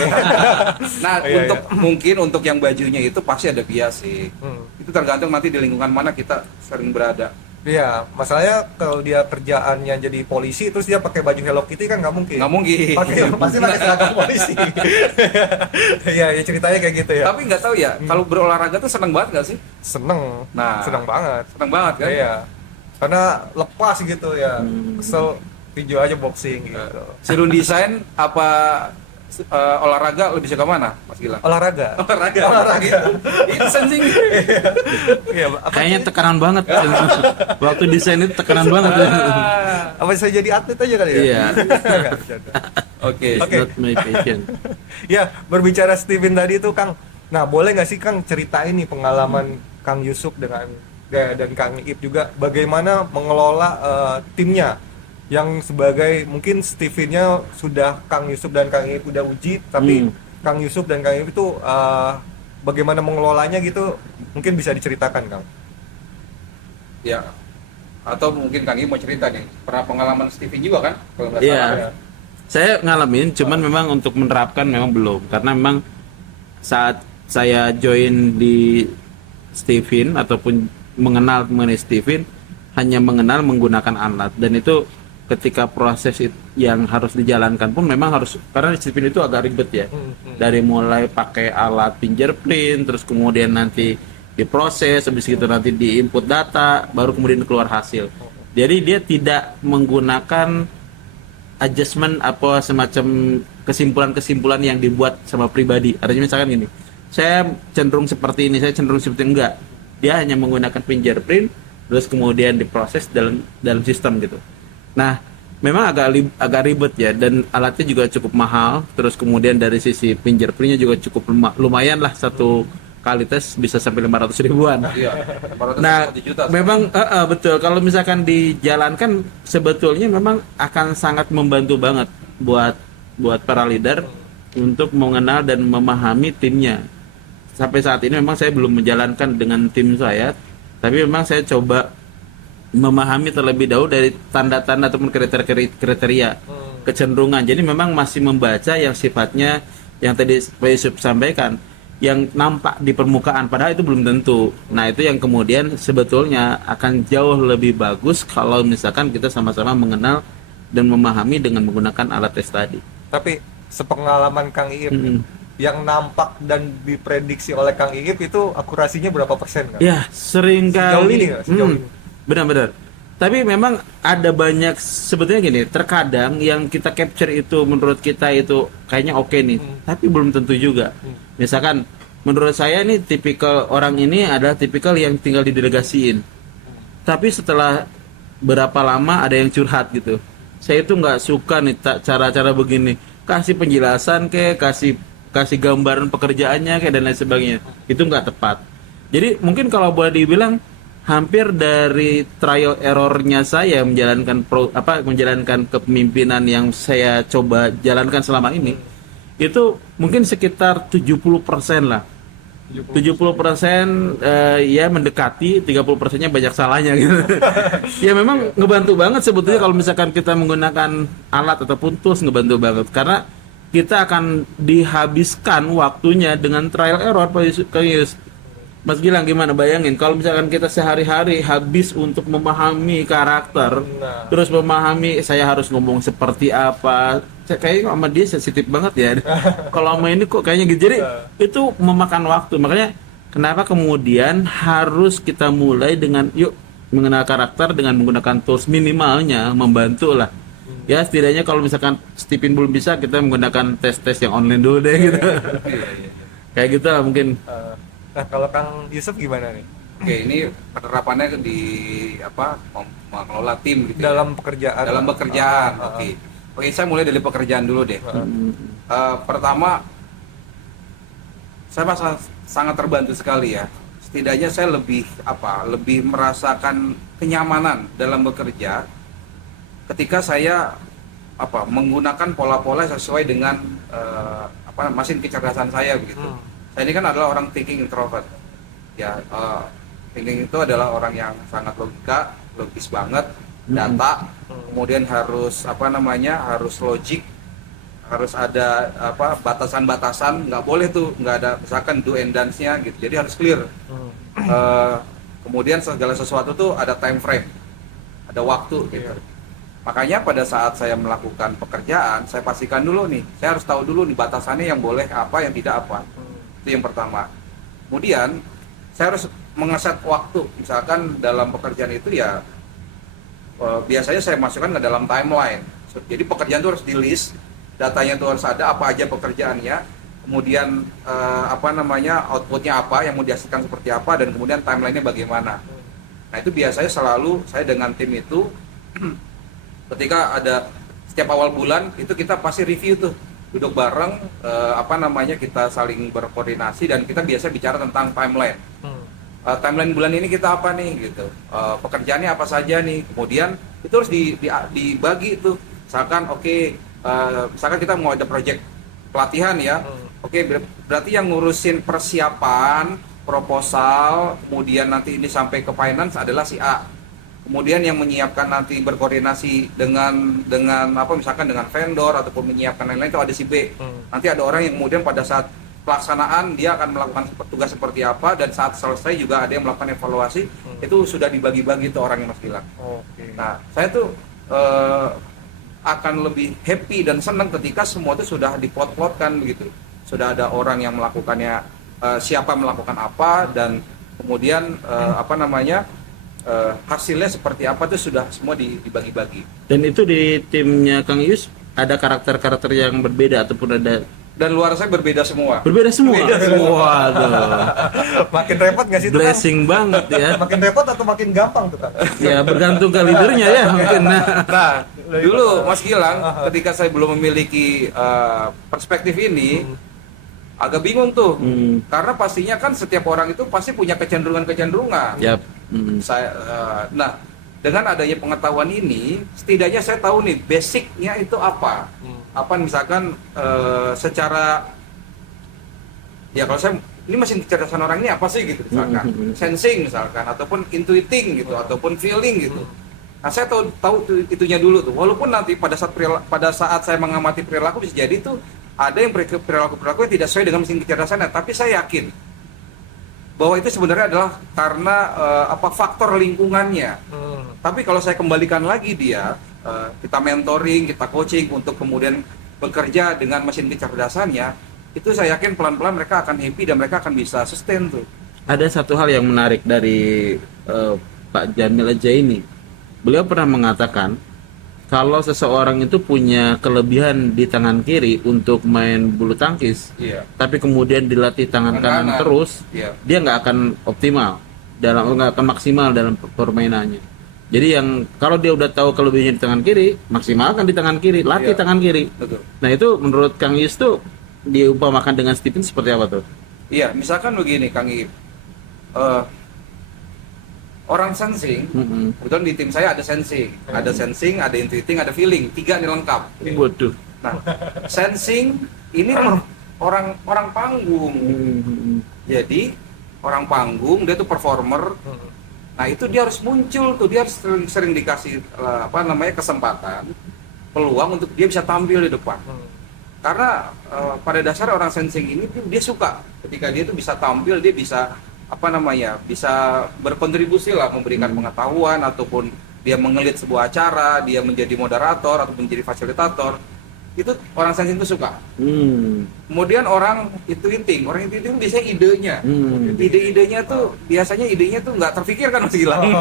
Nah, Iya, mungkin untuk yang bajunya itu pasti ada bias sih. Hmm. Itu tergantung nanti di lingkungan mana kita sering berada. Iya, masalahnya kalau dia kerjaannya jadi polisi terus dia pakai baju Hello Kitty kan nggak mungkin. Nggak mungkin. Pasti pakai seragam polisi. Iya, ya ceritanya kayak gitu ya. Tapi nggak tahu ya, kalau berolahraga tuh seneng banget nggak sih? Seneng. Nah. Seneng banget. Seneng banget kan? Iya. Karena lepas gitu ya. Kesel video aja boxing gitu. Seru desain apa olahraga lebih suka mana, Mas Gilang? Olahraga. Olahraga. Itu sensing. Iya, apa Kayaknya sih? tekanan banget. Waktu desain itu tekanan banget. Apa saya jadi atlet aja kali ya? Iya. Nggak, bercanda. Oke. It's not my passion. Ya, berbicara Steven tadi itu Kang. Nah, boleh nggak sih Kang ceritain nih pengalaman Kang Yusuf dengan dan Kang Iip juga bagaimana mengelola timnya yang sebagai mungkin Stevennya sudah Kang Yusuf dan Kang Iip udah uji, tapi Kang Yusuf dan Kang Iip itu bagaimana mengelolanya gitu mungkin bisa diceritakan Kang. Ya. Atau mungkin Kang Iip mau cerita nih, pernah pengalaman Steven juga kan? Kalau nggak Iya. salah ya. Saya ngalamin, cuman memang untuk menerapkan memang belum, karena memang saat saya join di Steven ataupun mengenal mengenai Steven hanya mengenal menggunakan alat, dan itu ketika proses yang harus dijalankan pun memang harus, karena di Steven itu agak ribet ya, dari mulai pakai alat fingerprint, terus kemudian nanti diproses, habis itu nanti diinput data, baru kemudian keluar hasil. Jadi dia tidak menggunakan adjustment apa semacam kesimpulan-kesimpulan yang dibuat sama pribadi. Artinya misalkan gini, saya cenderung seperti ini, saya cenderung seperti enggak. Dia hanya menggunakan fingerprint, terus kemudian diproses dalam sistem gitu. Nah, memang agak ribet ya, dan alatnya juga cukup mahal. Terus kemudian dari sisi fingerprintnya juga cukup lumayan lah, satu kali tes bisa sampai 500 ribuan. Iya. 400 Nah, juta. memang betul, kalau misalkan dijalankan sebetulnya memang akan sangat membantu banget buat para leader untuk mengenal dan memahami timnya. Sampai saat ini memang saya belum menjalankan dengan tim saya, tapi memang saya coba memahami terlebih dahulu dari tanda-tanda ataupun kriteria kecenderungan. Jadi memang masih membaca yang sifatnya yang tadi Pak Yusuf sampaikan, yang nampak di permukaan, padahal itu belum tentu. Nah, itu yang kemudian sebetulnya akan jauh lebih bagus kalau misalkan kita sama-sama mengenal dan memahami dengan menggunakan alat tes tadi. Tapi sepengalaman Kang Iip yang nampak dan diprediksi oleh Kang Iip itu akurasinya berapa persen Kang? Ya, sering Sejauh kali. ini nggak? Sejauh ini? Benar-benar. Tapi memang ada banyak, sebetulnya gini, terkadang yang kita capture itu menurut kita itu kayaknya oke nih, tapi belum tentu juga. Misalkan menurut saya nih tipikal orang ini adalah tipikal yang tinggal didelegasiin. Tapi setelah berapa lama ada yang curhat gitu. Saya itu nggak suka nih cara-cara begini. Kasih penjelasan kasih gambaran pekerjaannya dan lain sebagainya. Itu nggak tepat. Jadi mungkin kalau boleh dibilang hampir dari trial errornya saya menjalankan kepemimpinan yang saya coba jalankan selama ini, itu mungkin sekitar 70% lah. 70% ya mendekati, 30%-nya banyak salahnya gitu. Ya memang ngebantu banget sebetulnya kalau misalkan kita menggunakan alat ataupun tools, ngebantu banget karena kita akan dihabiskan waktunya dengan trial error Pak Yus. Mas Gilang gimana, bayangin kalau misalkan kita sehari-hari habis untuk memahami karakter, terus memahami saya harus ngomong seperti apa. Saya kayaknya sama dia sensitif banget ya. Kalau sama ini kok kayaknya gitu. Jadi itu memakan waktu. Makanya kenapa kemudian harus kita mulai dengan yuk mengenal karakter dengan menggunakan tools, minimalnya membantu lah. Ya setidaknya kalau misalkan Stephen belum bisa, kita menggunakan tes-tes yang online dulu deh gitu. Kayak gitu lah mungkin. Nah, kalau Kang Yusuf gimana nih? Oke, ini penerapannya di mengelola tim gitu. Dalam pekerjaan. Dalam pekerjaan. Oke, saya mulai dari pekerjaan dulu deh. Pertama, saya merasa sangat terbantu sekali ya. Setidaknya saya lebih merasakan kenyamanan dalam bekerja ketika saya menggunakan pola-pola sesuai dengan mesin kecerdasan saya begitu. Saya ini kan adalah orang thinking introvert. Ya, thinking itu adalah orang yang sangat logis banget, data, kemudian harus harus logik, harus ada batasan-batasan, nggak boleh tuh nggak ada misalkan do and dance-nya gitu. Jadi harus clear. Kemudian segala sesuatu tuh ada time frame, ada waktu gitu. Makanya pada saat saya melakukan pekerjaan, saya pastikan dulu nih, saya harus tahu dulu nih batasannya yang boleh apa, yang tidak apa. Itu yang pertama. Kemudian saya harus mengeset waktu. Misalkan dalam pekerjaan itu ya biasanya saya masukkan ke dalam timeline. Jadi pekerjaan itu harus di list, datanya itu harus ada apa aja pekerjaannya, kemudian outputnya apa, yang mau dihasilkan seperti apa, dan kemudian timelinenya bagaimana. Nah itu biasanya selalu saya dengan tim itu ketika ada setiap awal bulan itu kita pasti review tuh, duduk bareng, kita saling berkoordinasi dan kita biasa bicara tentang timeline. Timeline bulan ini kita apa nih gitu, pekerjaannya apa saja nih, kemudian itu harus dibagi tuh. Misalkan misalkan kita mau ada project pelatihan ya, berarti yang ngurusin persiapan, proposal, kemudian nanti ini sampai ke finance adalah si A. Kemudian yang menyiapkan nanti berkoordinasi dengan misalkan dengan vendor ataupun menyiapkan lain-lain itu ada si B. Nanti ada orang yang kemudian pada saat pelaksanaan dia akan melakukan tugas seperti apa, dan saat selesai juga ada yang melakukan evaluasi. Itu sudah dibagi-bagi tuh orangnya, Mas Gilang. Nah, saya tuh akan lebih happy dan senang ketika semua itu sudah diplot-plotkan begitu. Sudah ada orang yang melakukannya, siapa melakukan apa, dan kemudian hasilnya seperti apa itu sudah semua dibagi-bagi. Dan itu di timnya Kang Yus ada karakter-karakter yang berbeda ataupun ada, dan luar saya berbeda semua. Berbeda semua. Waduh. Makin repot nggak sih itu, Blessing banget ya. Makin repot atau makin gampang tuh, Kang? Ya bergantung ke leadernya ya mungkin. Nah, dulu Mas Gilang ketika saya belum memiliki perspektif ini agak bingung tuh. Karena pastinya kan setiap orang itu pasti punya kecenderungan. Yap. Nah, dengan adanya pengetahuan ini, setidaknya saya tahu nih basicnya itu apa. Apa misalkan secara ya kalau saya ini mesin kecerdasan orang ini apa sih gitu misalkan, sensing misalkan, ataupun intuiting gitu, ataupun feeling gitu. Nah saya tahu itunya dulu tuh. Walaupun nanti pada saat saya mengamati perilaku bisa jadi tuh ada yang perilaku yang tidak sesuai dengan mesin kecerdasannya, tapi saya yakin bahwa itu sebenarnya adalah karena faktor lingkungannya. Tapi kalau saya kembalikan lagi dia, kita mentoring, kita coaching untuk kemudian bekerja dengan mesin kecerdasannya, itu saya yakin pelan-pelan mereka akan happy dan mereka akan bisa sustain tuh. Ada satu hal yang menarik dari Pak Jamil aja ini. Beliau pernah mengatakan kalau seseorang itu punya kelebihan di tangan kiri untuk main bulu tangkis, tapi kemudian dilatih tangan kanan terus, dia nggak akan optimal, nggak akan maksimal dalam permainannya. Jadi yang kalau dia udah tahu kelebihannya di tangan kiri, maksimalkan di tangan kiri, latih tangan kiri. Betul. Nah itu menurut Kang Yus tuh diumpamakan dengan Stephen seperti apa tuh? Iya, misalkan begini Kang Ip, Orang sensing, Mm-mm. kebetulan di tim saya ada sensing, ada intuiting, ada feeling, 3 nih lengkap. Waduh. Nah, sensing ini orang panggung. Mm-mm. Jadi orang panggung dia tuh performer. Nah itu dia harus muncul tuh, dia harus sering dikasih kesempatan, peluang untuk dia bisa tampil di depan. Karena pada dasarnya orang sensing ini tuh dia suka ketika dia tuh bisa tampil, dia bisa bisa berkontribusi lah, memberikan pengetahuan ataupun dia mengelit sebuah acara, dia menjadi moderator ataupun menjadi fasilitator. Itu orang sensing itu suka. Kemudian orang intuiting biasanya idenya. Ide-idenya tuh biasanya nggak terfikirkan Mas Gilang.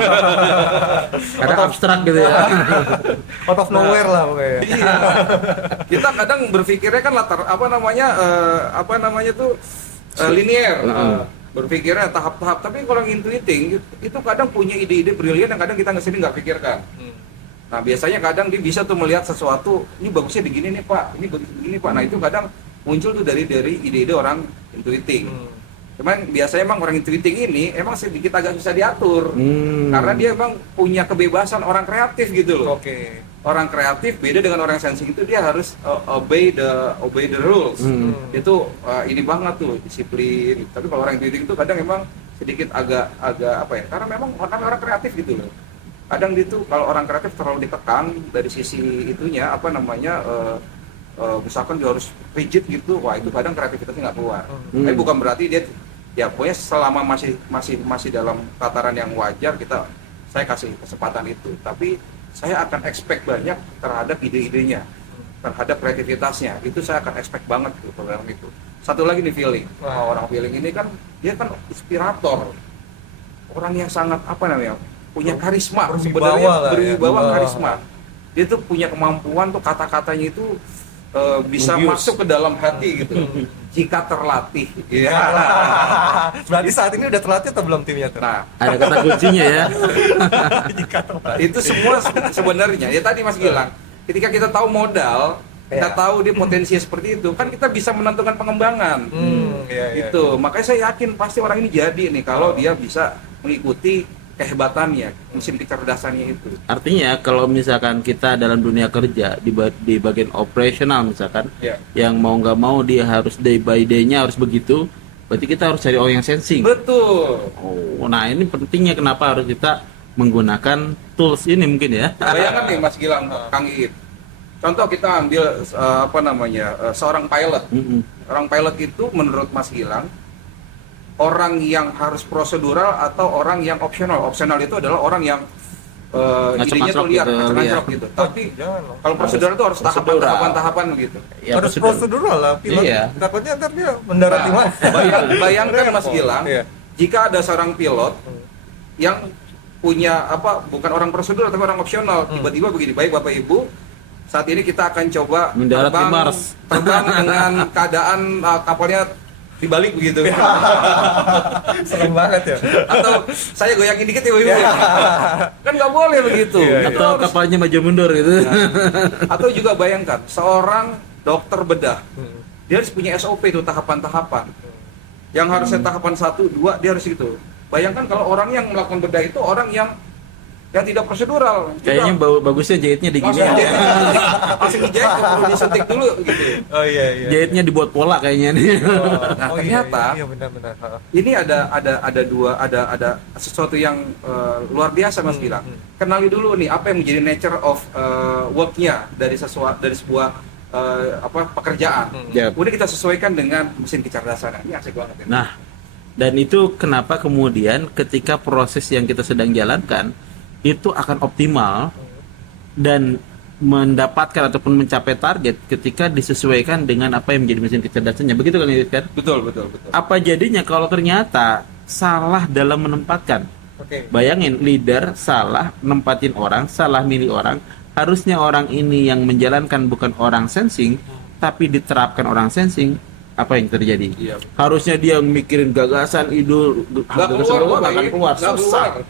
Kadang abstrak gitu ya. Out of nowhere lah pokoknya. Iya. Kita kadang berpikirnya kan linear. Berpikirnya tahap-tahap, tapi kalau yang intuiting itu kadang punya ide-ide brilian yang kadang kita nggak pikirkan. Nah biasanya kadang dia bisa tuh melihat sesuatu, ini bagusnya begini nih Pak, ini begini Pak. Nah itu kadang muncul tuh dari ide-ide orang intuiting. Cuman biasanya emang orang intuiting ini emang sedikit agak susah diatur, karena dia emang punya kebebasan orang kreatif gitu loh. Oke. Orang kreatif beda dengan orang sensing, itu dia harus obey the rules. Itu ini banget tuh disiplin. Tapi kalau orang intuiting itu kadang emang sedikit agak karena memang orang kreatif gitu loh. Kadang gitu kalau orang kreatif terlalu ditekan dari sisi itunya misalkan dia harus rigid gitu, wah itu kadang kreativitasnya nggak keluar. Tapi bukan berarti dia ya pokoknya selama masih dalam tataran yang wajar saya kasih kesempatan itu. Tapi saya akan expect banyak terhadap ide-idenya, terhadap kreativitasnya. Itu saya akan expect banget gitu program itu. Satu lagi nih feeling. Orang feeling ini kan dia kan inspirator. Orang yang sangat punya karisma, sebenarnya berwibawa karisma. Dia tuh punya kemampuan tuh kata-katanya itu bisa masuk ke dalam hati gitu. Jika terlatih. Iya. Berarti saat ini udah terlatih atau belum timnya tuh? Nah, Ada kata kuncinya ya. itu semua sebenarnya ya tadi Mas Gilang, ketika kita tahu modal, kita tahu dia potensinya seperti itu, kan kita bisa menentukan pengembangan. Itu makanya saya yakin pasti orang ini jadi nih kalau dia bisa mengikuti kehebatannya, mesin kecerdasannya itu. Artinya kalau misalkan kita dalam dunia kerja di bagian operasional misalkan, yang mau nggak mau dia harus day by day-nya harus begitu, berarti kita harus cari orang yang sensing. Betul. Oh, nah ini pentingnya kenapa harus kita menggunakan tools ini mungkin ya. Bayangkan nih Mas Gilang, Kang Iit. Contoh kita ambil seorang pilot. Orang pilot itu menurut Mas Gilang orang yang harus prosedural atau orang yang opsional. Opsional itu adalah orang yang idenya tuh liar, ngacak gitu. Tapi kalau prosedural itu harus tahapan-tahapan gitu. Ya, harus prosedural lah pilot. Iya. Takutnya ntar dia mendarat di mana? Bayangkan Mas Gilang, jika ada seorang pilot yang punya bukan orang prosedural tapi orang opsional, tiba-tiba begini, baik Bapak Ibu, saat ini kita akan coba mendarat di Mars. Terbang dengan keadaan kapalnya dibalik begitu. Serem banget ya. Atau saya goyakin dikit ya, kan nggak boleh begitu. Atau kapalnya maju mundur gitu. Atau juga bayangkan seorang dokter bedah, dia harus punya SOP itu tahapan-tahapan. Yang harusnya tahapan 1, 2 dia harus gitu. Bayangkan kalau orang yang melakukan bedah itu orang yang tidak prosedural. Kayaknya bagusnya jahitnya di gini langsung ya. langsung dijahit, perlu disuntik dulu gitu. Oh iya. Jahitnya dibuat pola kayaknya nih. Nah ternyata iya benar-benar. ini ada sesuatu yang luar biasa Mas Gilang. Kenali dulu nih apa yang menjadi nature of work-nya dari sebuah pekerjaan. Kemudian kita sesuaikan dengan mesin kecerdasan. Ini asik banget ya. Nah, dan itu kenapa kemudian ketika proses yang kita sedang jalankan itu akan optimal dan mendapatkan ataupun mencapai target ketika disesuaikan dengan apa yang menjadi mesin kecerdasannya. Begitu kan kan? Betul. Apa jadinya kalau ternyata salah dalam menempatkan? Bayangin leader salah nempatin orang, salah milih orang. Harusnya orang ini yang menjalankan bukan orang sensing, tapi diterapkan orang sensing. Apa yang terjadi? Iya. Harusnya dia mikirin gagasan, ide, gagasan akan keluar, susah.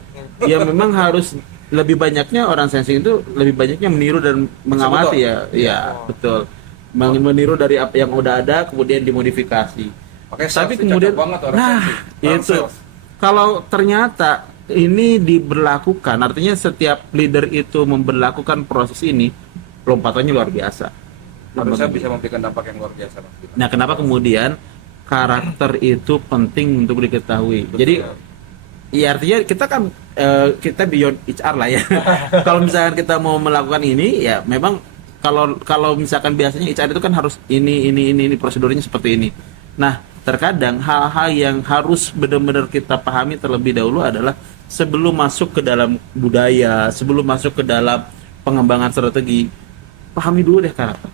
Ya memang harus lebih banyaknya orang sensing itu lebih banyaknya meniru dan mengamati ya. Iya, betul. Meniru dari apa yang udah ada kemudian dimodifikasi. Makanya Tapi kemudian banget orang nah, sensing. itu kalau ternyata ini diberlakukan, artinya setiap leader itu memberlakukan proses ini, lompatannya luar biasa. Harusnya bisa memberikan dampak yang luar biasa, Mas Gilang. Nah, kenapa kemudian karakter itu penting untuk diketahui? Betul. Jadi, ya artinya kita kan kita beyond HR lah ya. Kalau misalkan kita mau melakukan ini, ya memang kalau misalkan biasanya HR itu kan harus ini prosedurnya seperti ini. Nah, terkadang hal-hal yang harus benar-benar kita pahami terlebih dahulu adalah sebelum masuk ke dalam budaya, sebelum masuk ke dalam pengembangan strategi, pahami dulu deh karakter.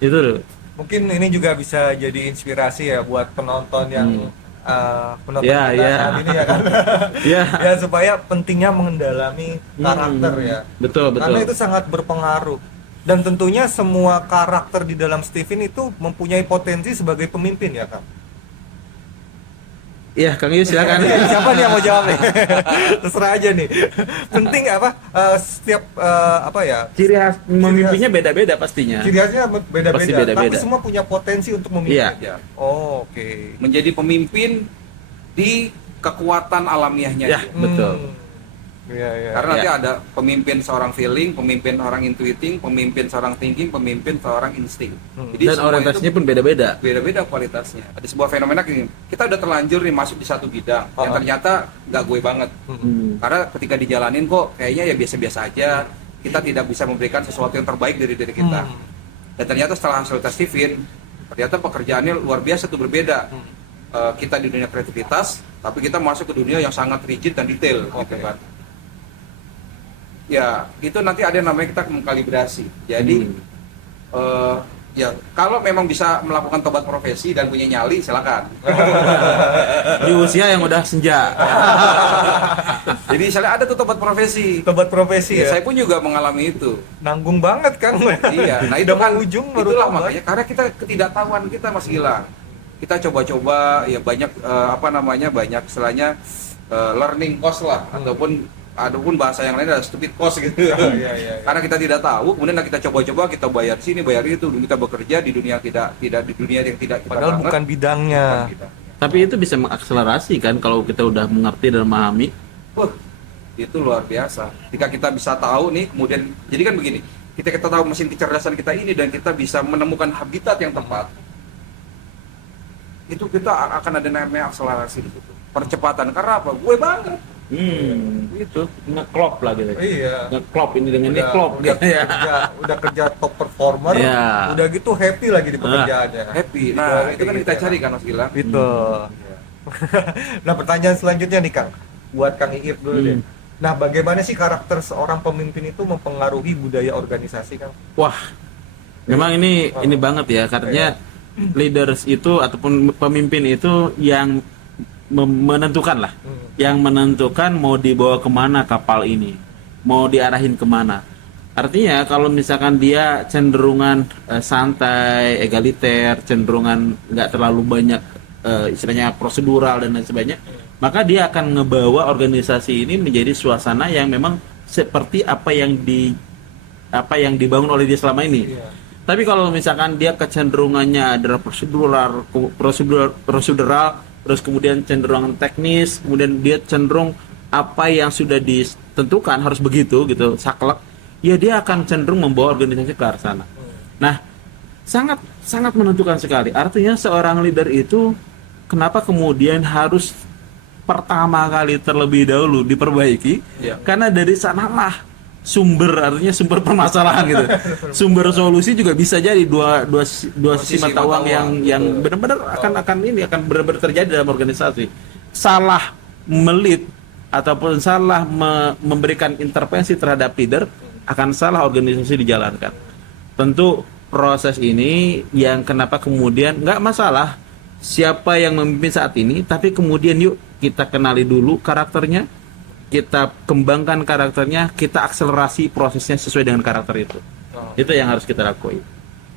Itu loh. Mungkin ini juga bisa jadi inspirasi ya buat penonton yang penonton Ya, kita ya. saat ini ya kan. Ya, Ya supaya pentingnya mengendalami karakter ya. betul. Karena itu sangat berpengaruh. Dan tentunya semua karakter di dalam Steven itu mempunyai potensi sebagai pemimpin ya kan. Ya, Kang Yus silakan. Siapa nih yang mau jawab nih? Terserah aja nih. Penting apa? Setiap apa ya? Ciri khas memimpinnya beda-beda pastinya. Ciri khasnya Pasti beda-beda. beda-beda. Tapi semua punya potensi untuk memimpin. Iya. Ya. Oh, oke. Menjadi pemimpin di kekuatan alamiahnya Ya, dia. betul. Iya, iya. Karena nanti Ya. ada pemimpin seorang feeling, pemimpin orang intuiting, pemimpin seorang thinking, pemimpin seorang insting. Jadi Dan semua orientasinya itu pun beda-beda. beda-beda kualitasnya. Ada sebuah fenomena gini, kita udah terlanjur nih masuk di satu bidang yang ternyata nggak gue banget. Karena ketika dijalanin kok kayaknya ya biasa-biasa aja. Kita tidak bisa memberikan sesuatu yang terbaik dari diri kita. Dan ternyata setelah hasil tes Steven, ternyata pekerjaannya luar biasa tuh berbeda. Kita di dunia kreativitas, tapi kita masuk ke dunia yang sangat rigid dan detail, gitu kan. Ya, itu nanti ada yang namanya kita mengkalibrasi. Jadi, ya kalau memang bisa melakukan tobat profesi dan punya nyali, silakan. Di usia yang udah senja. Jadi misalnya ada tuh tobat profesi. Tobat profesi ya. Saya pun juga mengalami itu. Nanggung banget kan. Iya, nah itu Udah kan mau ujung baru itulah tobat. makanya karena kita ketidaktahuan kita Mas Gilang. Kita coba-coba ya banyak banyak istilahnya learning cost lah ataupun bahasa yang lain adalah stupid cost gitu. Iya. Karena kita tidak tahu, kemudian kita coba-coba, kita bayar sini, bayar itu, kita bekerja di dunia tidak di dunia yang tidak kita Padahal banget. bukan bidangnya. Bukan kita. Tapi itu bisa mengakselerasi kan kalau kita udah mengerti dan memahami. Itu luar biasa. Ketika kita bisa tahu nih, kemudian jadi kan begini, kita tahu mesin kecerdasan kita ini dan kita bisa menemukan habitat yang tepat, itu kita akan ada namanya akselerasi di situ. Percepatan karena apa? Gue banget. Itu ngeklop lah gitu. Iya. Ngeklop ini dengan ini Udah, klop udah, gitu ya. udah kerja top performer, Iya. udah gitu happy lagi di pekerjaannya. Happy. Gitu, Nah, itu kan gitu kita ya. cari kan Mas Gilang. Gitu. Nah, pertanyaan selanjutnya nih Kang, buat Kang Iip dulu deh. Nah, bagaimana sih karakter seorang pemimpin itu mempengaruhi budaya organisasi, Kang? Wah, memang ini banget ya, karena leaders itu ataupun pemimpin itu yang menentukan lah, yang menentukan mau dibawa kemana kapal ini, mau diarahin kemana. Artinya kalau misalkan dia cenderungan santai, egaliter, cenderungan nggak terlalu banyak istilahnya prosedural dan lain sebagainya, maka dia akan ngebawa organisasi ini menjadi suasana yang memang seperti apa yang dibangun oleh dia selama ini. Iya. Tapi kalau misalkan dia kecenderungannya adalah prosedural, terus kemudian cenderung teknis, kemudian dia cenderung apa yang sudah ditentukan harus begitu gitu, saklek, ya dia akan cenderung membawa organisasi ke arah sana. Nah, sangat menentukan sekali. Artinya seorang leader itu kenapa kemudian harus pertama kali terlebih dahulu diperbaiki, karena dari sanalah artinya sumber permasalahan gitu. Sumber solusi juga bisa jadi dua sisi mata uang yang benar-benar akan benar-benar terjadi dalam organisasi. Salah melit ataupun salah memberikan intervensi terhadap leader, akan salah organisasi dijalankan. Tentu proses ini yang kenapa kemudian nggak masalah siapa yang memimpin saat ini, tapi kemudian yuk kita kenali dulu karakternya, kita kembangkan karakternya, kita akselerasi prosesnya sesuai dengan karakter itu. Itu yang harus kita lakuin.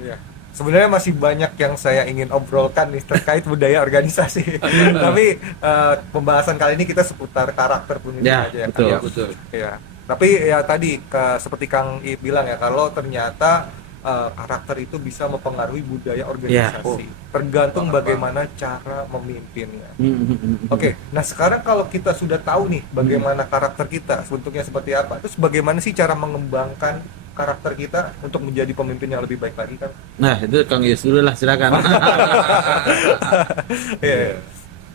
Iya. Sebenarnya masih banyak yang saya ingin obrolkan nih terkait budaya organisasi. Tapi pembahasan kali ini kita seputar karakter pemimpin Ya, aja ya. betul. Iya, betul. Iya. Tapi ya tadi seperti Kang Iip bilang ya, kalau ternyata karakter itu bisa mempengaruhi budaya Ya. organisasi. Tergantung bagaimana cara memimpinnya. Oke, nah sekarang kalau kita sudah tahu nih bagaimana karakter kita, bentuknya seperti apa, terus bagaimana sih cara mengembangkan karakter kita untuk menjadi pemimpin yang lebih baik lagi kan? Nah, itu Kang Yus dulu lah, silakan. Iya.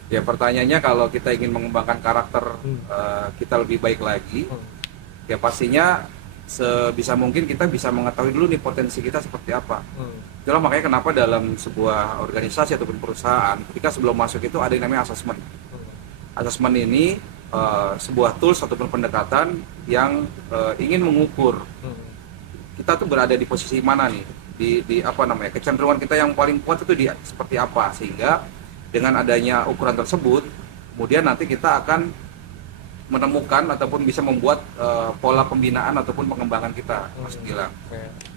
Ya pertanyaannya kalau kita ingin mengembangkan karakter kita lebih baik lagi, ya pastinya sebisa mungkin kita bisa mengetahui dulu nih potensi kita seperti apa. Itulah makanya kenapa dalam sebuah organisasi ataupun perusahaan, ketika sebelum masuk itu ada yang namanya asesmen. Asesmen ini sebuah tools ataupun pendekatan yang ingin mengukur kita tuh berada di posisi mana nih, di apa namanya, kecenderungan kita yang paling kuat itu di seperti apa, sehingga dengan adanya ukuran tersebut kemudian nanti kita akan menemukan ataupun bisa membuat pola pembinaan ataupun pengembangan kita, Mas Gilang.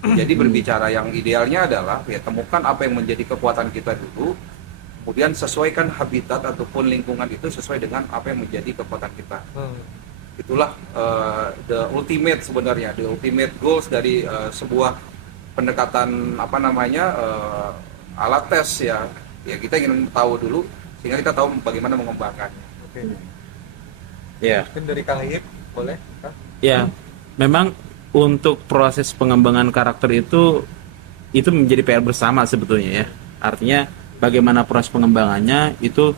Jadi berbicara yang idealnya adalah ya temukan apa yang menjadi kekuatan kita dulu, kemudian sesuaikan habitat ataupun lingkungan itu sesuai dengan apa yang menjadi kekuatan kita. Itulah the ultimate sebenarnya, the ultimate goals dari sebuah pendekatan apa namanya alat tes ya. Ya kita ingin tahu dulu sehingga kita tahu bagaimana mengembangkannya. Oke. Ya. Mungkin dari Kang Iyip, boleh? Kang? Ya, memang untuk proses pengembangan karakter itu menjadi PR bersama sebetulnya ya. Artinya bagaimana proses pengembangannya itu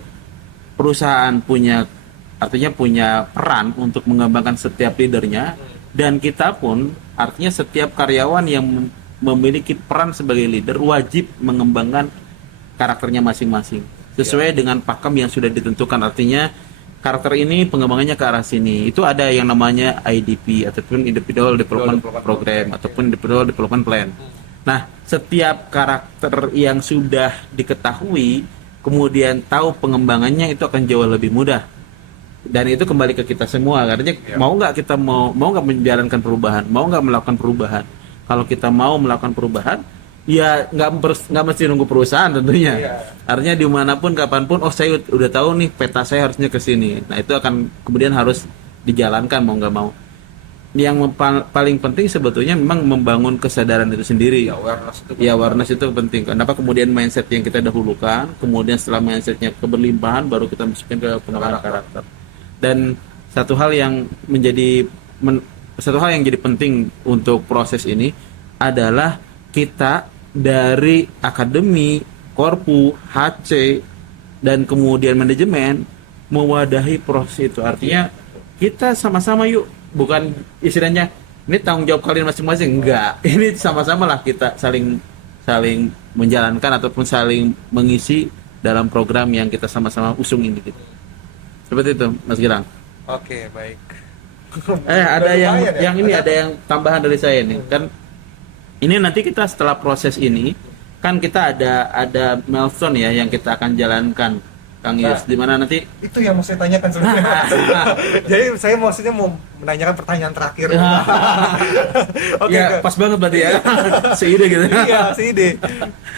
perusahaan punya peran untuk mengembangkan setiap leadernya, dan kita pun artinya setiap karyawan yang memiliki peran sebagai leader wajib mengembangkan karakternya masing-masing sesuai dengan pakem yang sudah ditentukan. Artinya karakter ini pengembangannya ke arah sini. Itu ada yang namanya IDP ataupun Individual Development Program ataupun Individual Development Plan. Nah, setiap karakter yang sudah diketahui kemudian tahu pengembangannya itu akan jauh lebih mudah. Dan itu kembali ke kita semua. Artinya mau nggak kita mau nggak menjalankan perubahan, mau nggak melakukan perubahan. Kalau kita mau melakukan perubahan, ya nggak mesti nunggu perusahaan tentunya. Artinya dimanapun kapanpun, oh saya udah tahu nih peta saya harusnya ke sini. Nah itu akan kemudian harus dijalankan mau nggak mau. Yang paling penting sebetulnya memang membangun kesadaran itu sendiri. Awareness itu penting. Kenapa kemudian mindset yang kita dahulukan, kemudian setelah mindsetnya keberlimpahan, baru kita masukin ke pengembangan karakter. Dan satu hal yang jadi penting untuk proses ini adalah kita dari akademi, korpu, HC, dan kemudian manajemen mewadahi proses itu. Artinya kita sama-sama yuk, bukan istilahnya ini tanggung jawab kalian masing-masing, enggak. Ini sama-sama lah kita saling menjalankan ataupun saling mengisi dalam program yang kita sama-sama usung ini gitu. Seperti itu, Mas Gilang. Oke, baik. Ada yang tambahan dari saya nih. Kan ini nanti kita setelah proses ini kan kita ada milestone ya yang kita akan jalankan, Kang Yus, di mana nanti itu yang mau saya tanyakan sebenarnya. Jadi saya maksudnya mau menanyakan pertanyaan terakhir. Oke, ya, pas banget berarti ya. Seide gitu. Iya, seide.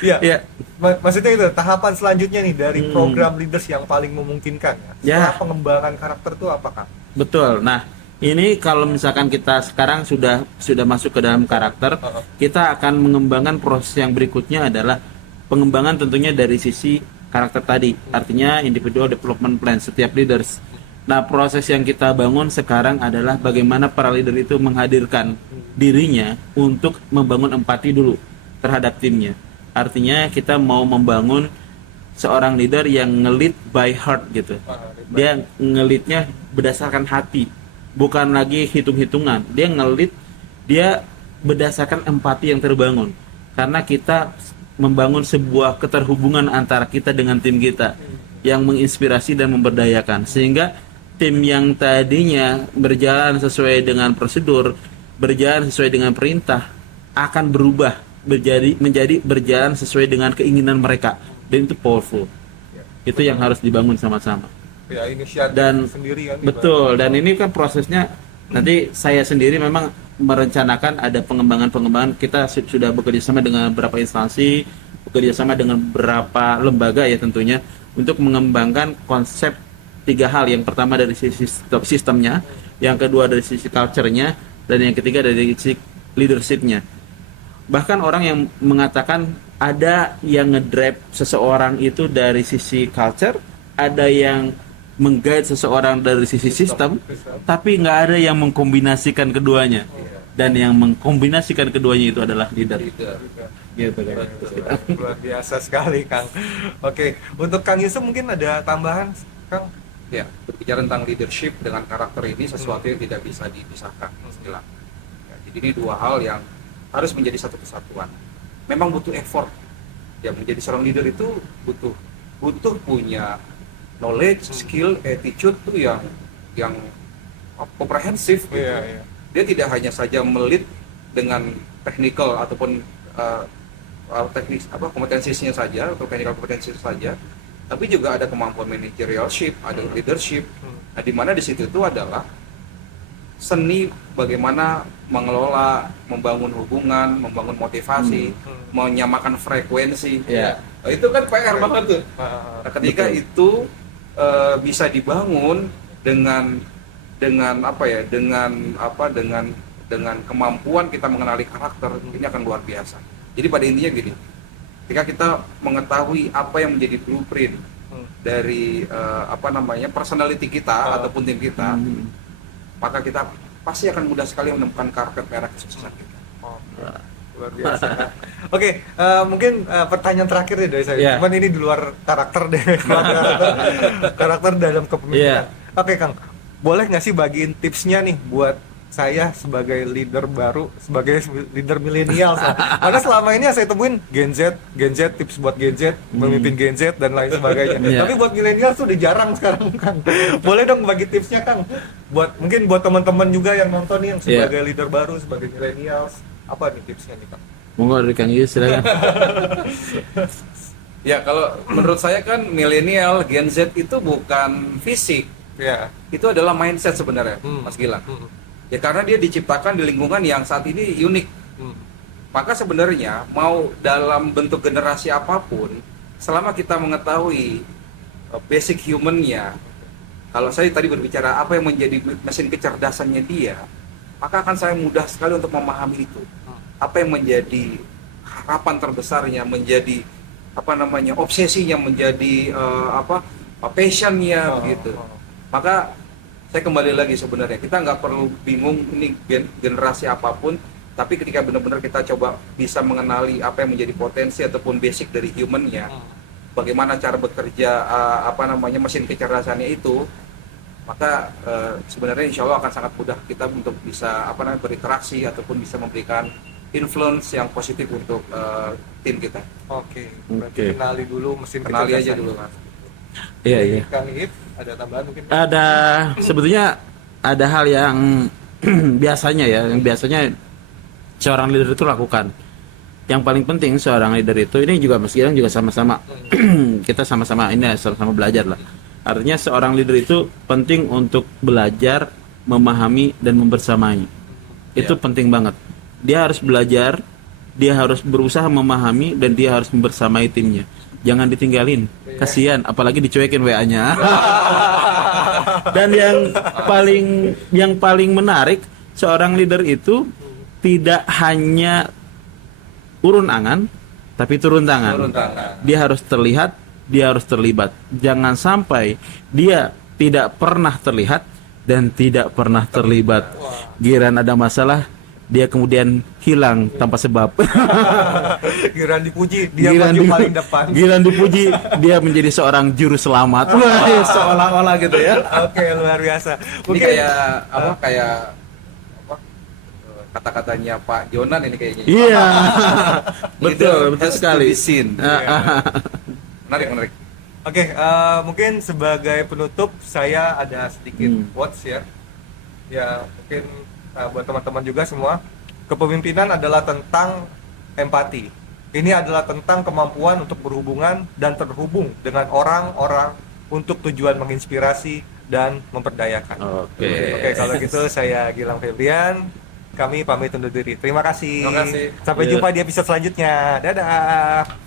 Iya. Maksudnya itu tahapan selanjutnya nih dari program leaders yang paling memungkinkan. Setelah pengembangan karakter itu apakah? Betul. Nah, ini kalau misalkan kita sekarang sudah masuk ke dalam karakter, kita akan mengembangkan proses yang berikutnya adalah pengembangan tentunya dari sisi karakter tadi. Artinya individual development plan setiap leaders. Nah, proses yang kita bangun sekarang adalah bagaimana para leader itu menghadirkan dirinya untuk membangun empati dulu terhadap timnya. Artinya kita mau membangun seorang leader yang nge-lead by heart gitu. Dia nge-leadnya berdasarkan hati, bukan lagi hitung-hitungan. Dia nge-lead, dia berdasarkan empati yang terbangun. Karena kita membangun sebuah keterhubungan antara kita dengan tim kita yang menginspirasi dan memberdayakan. Sehingga tim yang tadinya berjalan sesuai dengan prosedur, berjalan sesuai dengan perintah, akan berubah menjadi berjalan sesuai dengan keinginan mereka, dan itu powerful. Itu yang harus dibangun sama-sama. Ya, inisiatif dan sendiri kan. Betul, dan ini kan prosesnya nanti saya sendiri memang merencanakan ada pengembangan. Kita sudah bekerja sama dengan beberapa instansi, bekerja sama dengan beberapa lembaga ya tentunya untuk mengembangkan konsep 3 hal. Yang pertama dari sisi sistemnya, yang kedua dari sisi culture-nya, dan yang ketiga dari sisi leadership-nya. Bahkan orang yang mengatakan ada yang ngedrive seseorang itu dari sisi culture, ada yang mengguide seseorang dari sisi sistem, tapi nggak ada yang mengkombinasikan keduanya. Dan yang mengkombinasikan keduanya itu adalah leader. Leader. Gitu kan. Luar biasa sekali, Kang. Oke, untuk Kang Yusuf mungkin ada tambahan, Kang? Ya, berbicara tentang leadership dengan karakter ini sesuatu yang tidak bisa dipisahkan, Mas Gilang. Ya, jadi ini dua hal yang harus menjadi satu kesatuan. Memang butuh effort. Ya, menjadi seorang leader itu butuh punya knowledge, skill, attitude tuh yang komprehensif gitu. Iya. Dia tidak hanya saja melit dengan technical ataupun teknis kompetensinya saja atau technical kompetensinya saja, tapi juga ada kemampuan managerialship, ada leadership. Nah, di mana di situ itu adalah seni bagaimana mengelola, membangun hubungan, membangun motivasi, menyamakan frekuensi. Ya. Nah, itu kan PR banget tuh. Nah, ketika Betul. itu bisa dibangun dengan kemampuan kita mengenali karakter, ini akan luar biasa. Jadi pada intinya gini, ketika kita mengetahui apa yang menjadi blueprint dari personality kita ataupun tim kita, maka kita pasti akan mudah sekali menemukan karpet merah kesuksesan kita. Luar biasa. Oke, mungkin pertanyaan terakhir nih dari saya. Yeah. Cuman ini di luar karakter deh, karakter dalam kepemimpinan. Yeah. Oke, Kang, boleh nggak sih bagiin tipsnya nih buat saya sebagai leader baru, sebagai leader milenial? Karena selama ini yang saya temuin Gen Z, tips buat Gen Z, memimpin Gen Z dan lain sebagainya. Yeah. Tapi buat milenial tuh udah jarang sekarang, Kang. Boleh dong bagi tipsnya, Kang. Mungkin buat teman-teman juga yang nonton nih yang sebagai leader baru, sebagai milenial, apa nih tipsnya nih, Kang? Monggo dari Kang Yus, silakan. Ya, kalau menurut saya kan milenial Gen Z itu bukan fisik, Ya. itu adalah mindset sebenarnya, Mas Gilang. Ya karena dia diciptakan di lingkungan yang saat ini unik. Maka sebenarnya mau dalam bentuk generasi apapun, selama kita mengetahui basic human-nya, kalau saya tadi berbicara apa yang menjadi mesin kecerdasannya dia, maka akan saya mudah sekali untuk memahami itu. Apa yang menjadi harapan terbesarnya, menjadi obsesinya, menjadi passionnya begitu. Maka saya kembali lagi sebenarnya kita nggak perlu bingung ini generasi apapun, tapi ketika benar-benar kita coba bisa mengenali apa yang menjadi potensi ataupun basic dari human-nya, bagaimana cara bekerja mesin kecerdasannya itu, maka sebenarnya insya Allah akan sangat mudah kita untuk bisa berinteraksi ataupun bisa memberikan influence yang positif untuk tim kita. Oke, berarti kenali dulu mesin Kenali aja kecerdasan. dulu, Mas. Iya. Kang Ip, ada tambahan mungkin? Sebetulnya ada hal yang biasanya seorang leader itu lakukan. Yang paling penting seorang leader itu, ini juga Mas Gilang juga sama-sama kita sama-sama belajar lah. Artinya seorang leader itu penting untuk belajar, memahami dan membersamai. Itu penting banget. Dia harus belajar, dia harus berusaha memahami dan dia harus membersamai timnya. Jangan ditinggalin, kasihan, apalagi dicuekin WA-nya. Dan yang paling menarik, seorang leader itu tidak hanya urun angan, tapi turun tangan. Dia harus terlihat, dia harus terlibat. Jangan sampai dia tidak pernah terlihat dan tidak pernah terlibat. Giliran ada masalah, dia kemudian hilang tanpa sebab. Giliran dipuji, dia maju paling depan. Giliran dipuji, dia menjadi seorang juru selamat. Wah, seolah-olah gitu ya. Oke, luar biasa. Ini kayak kata-katanya Pak Jonan ini kayaknya. Iya. betul Has to sekali. be seen. Menarik. Oke, mungkin sebagai penutup saya ada sedikit quotes ya. Ya, mungkin buat teman-teman juga semua, kepemimpinan adalah tentang empati. Ini adalah tentang kemampuan untuk berhubungan dan terhubung dengan orang-orang untuk tujuan menginspirasi dan memperdayakan. Oke, kalau gitu saya Gilang Febrian, kami pamit undur diri. Terima kasih. Terima kasih. Sampai jumpa di episode selanjutnya. Dadah.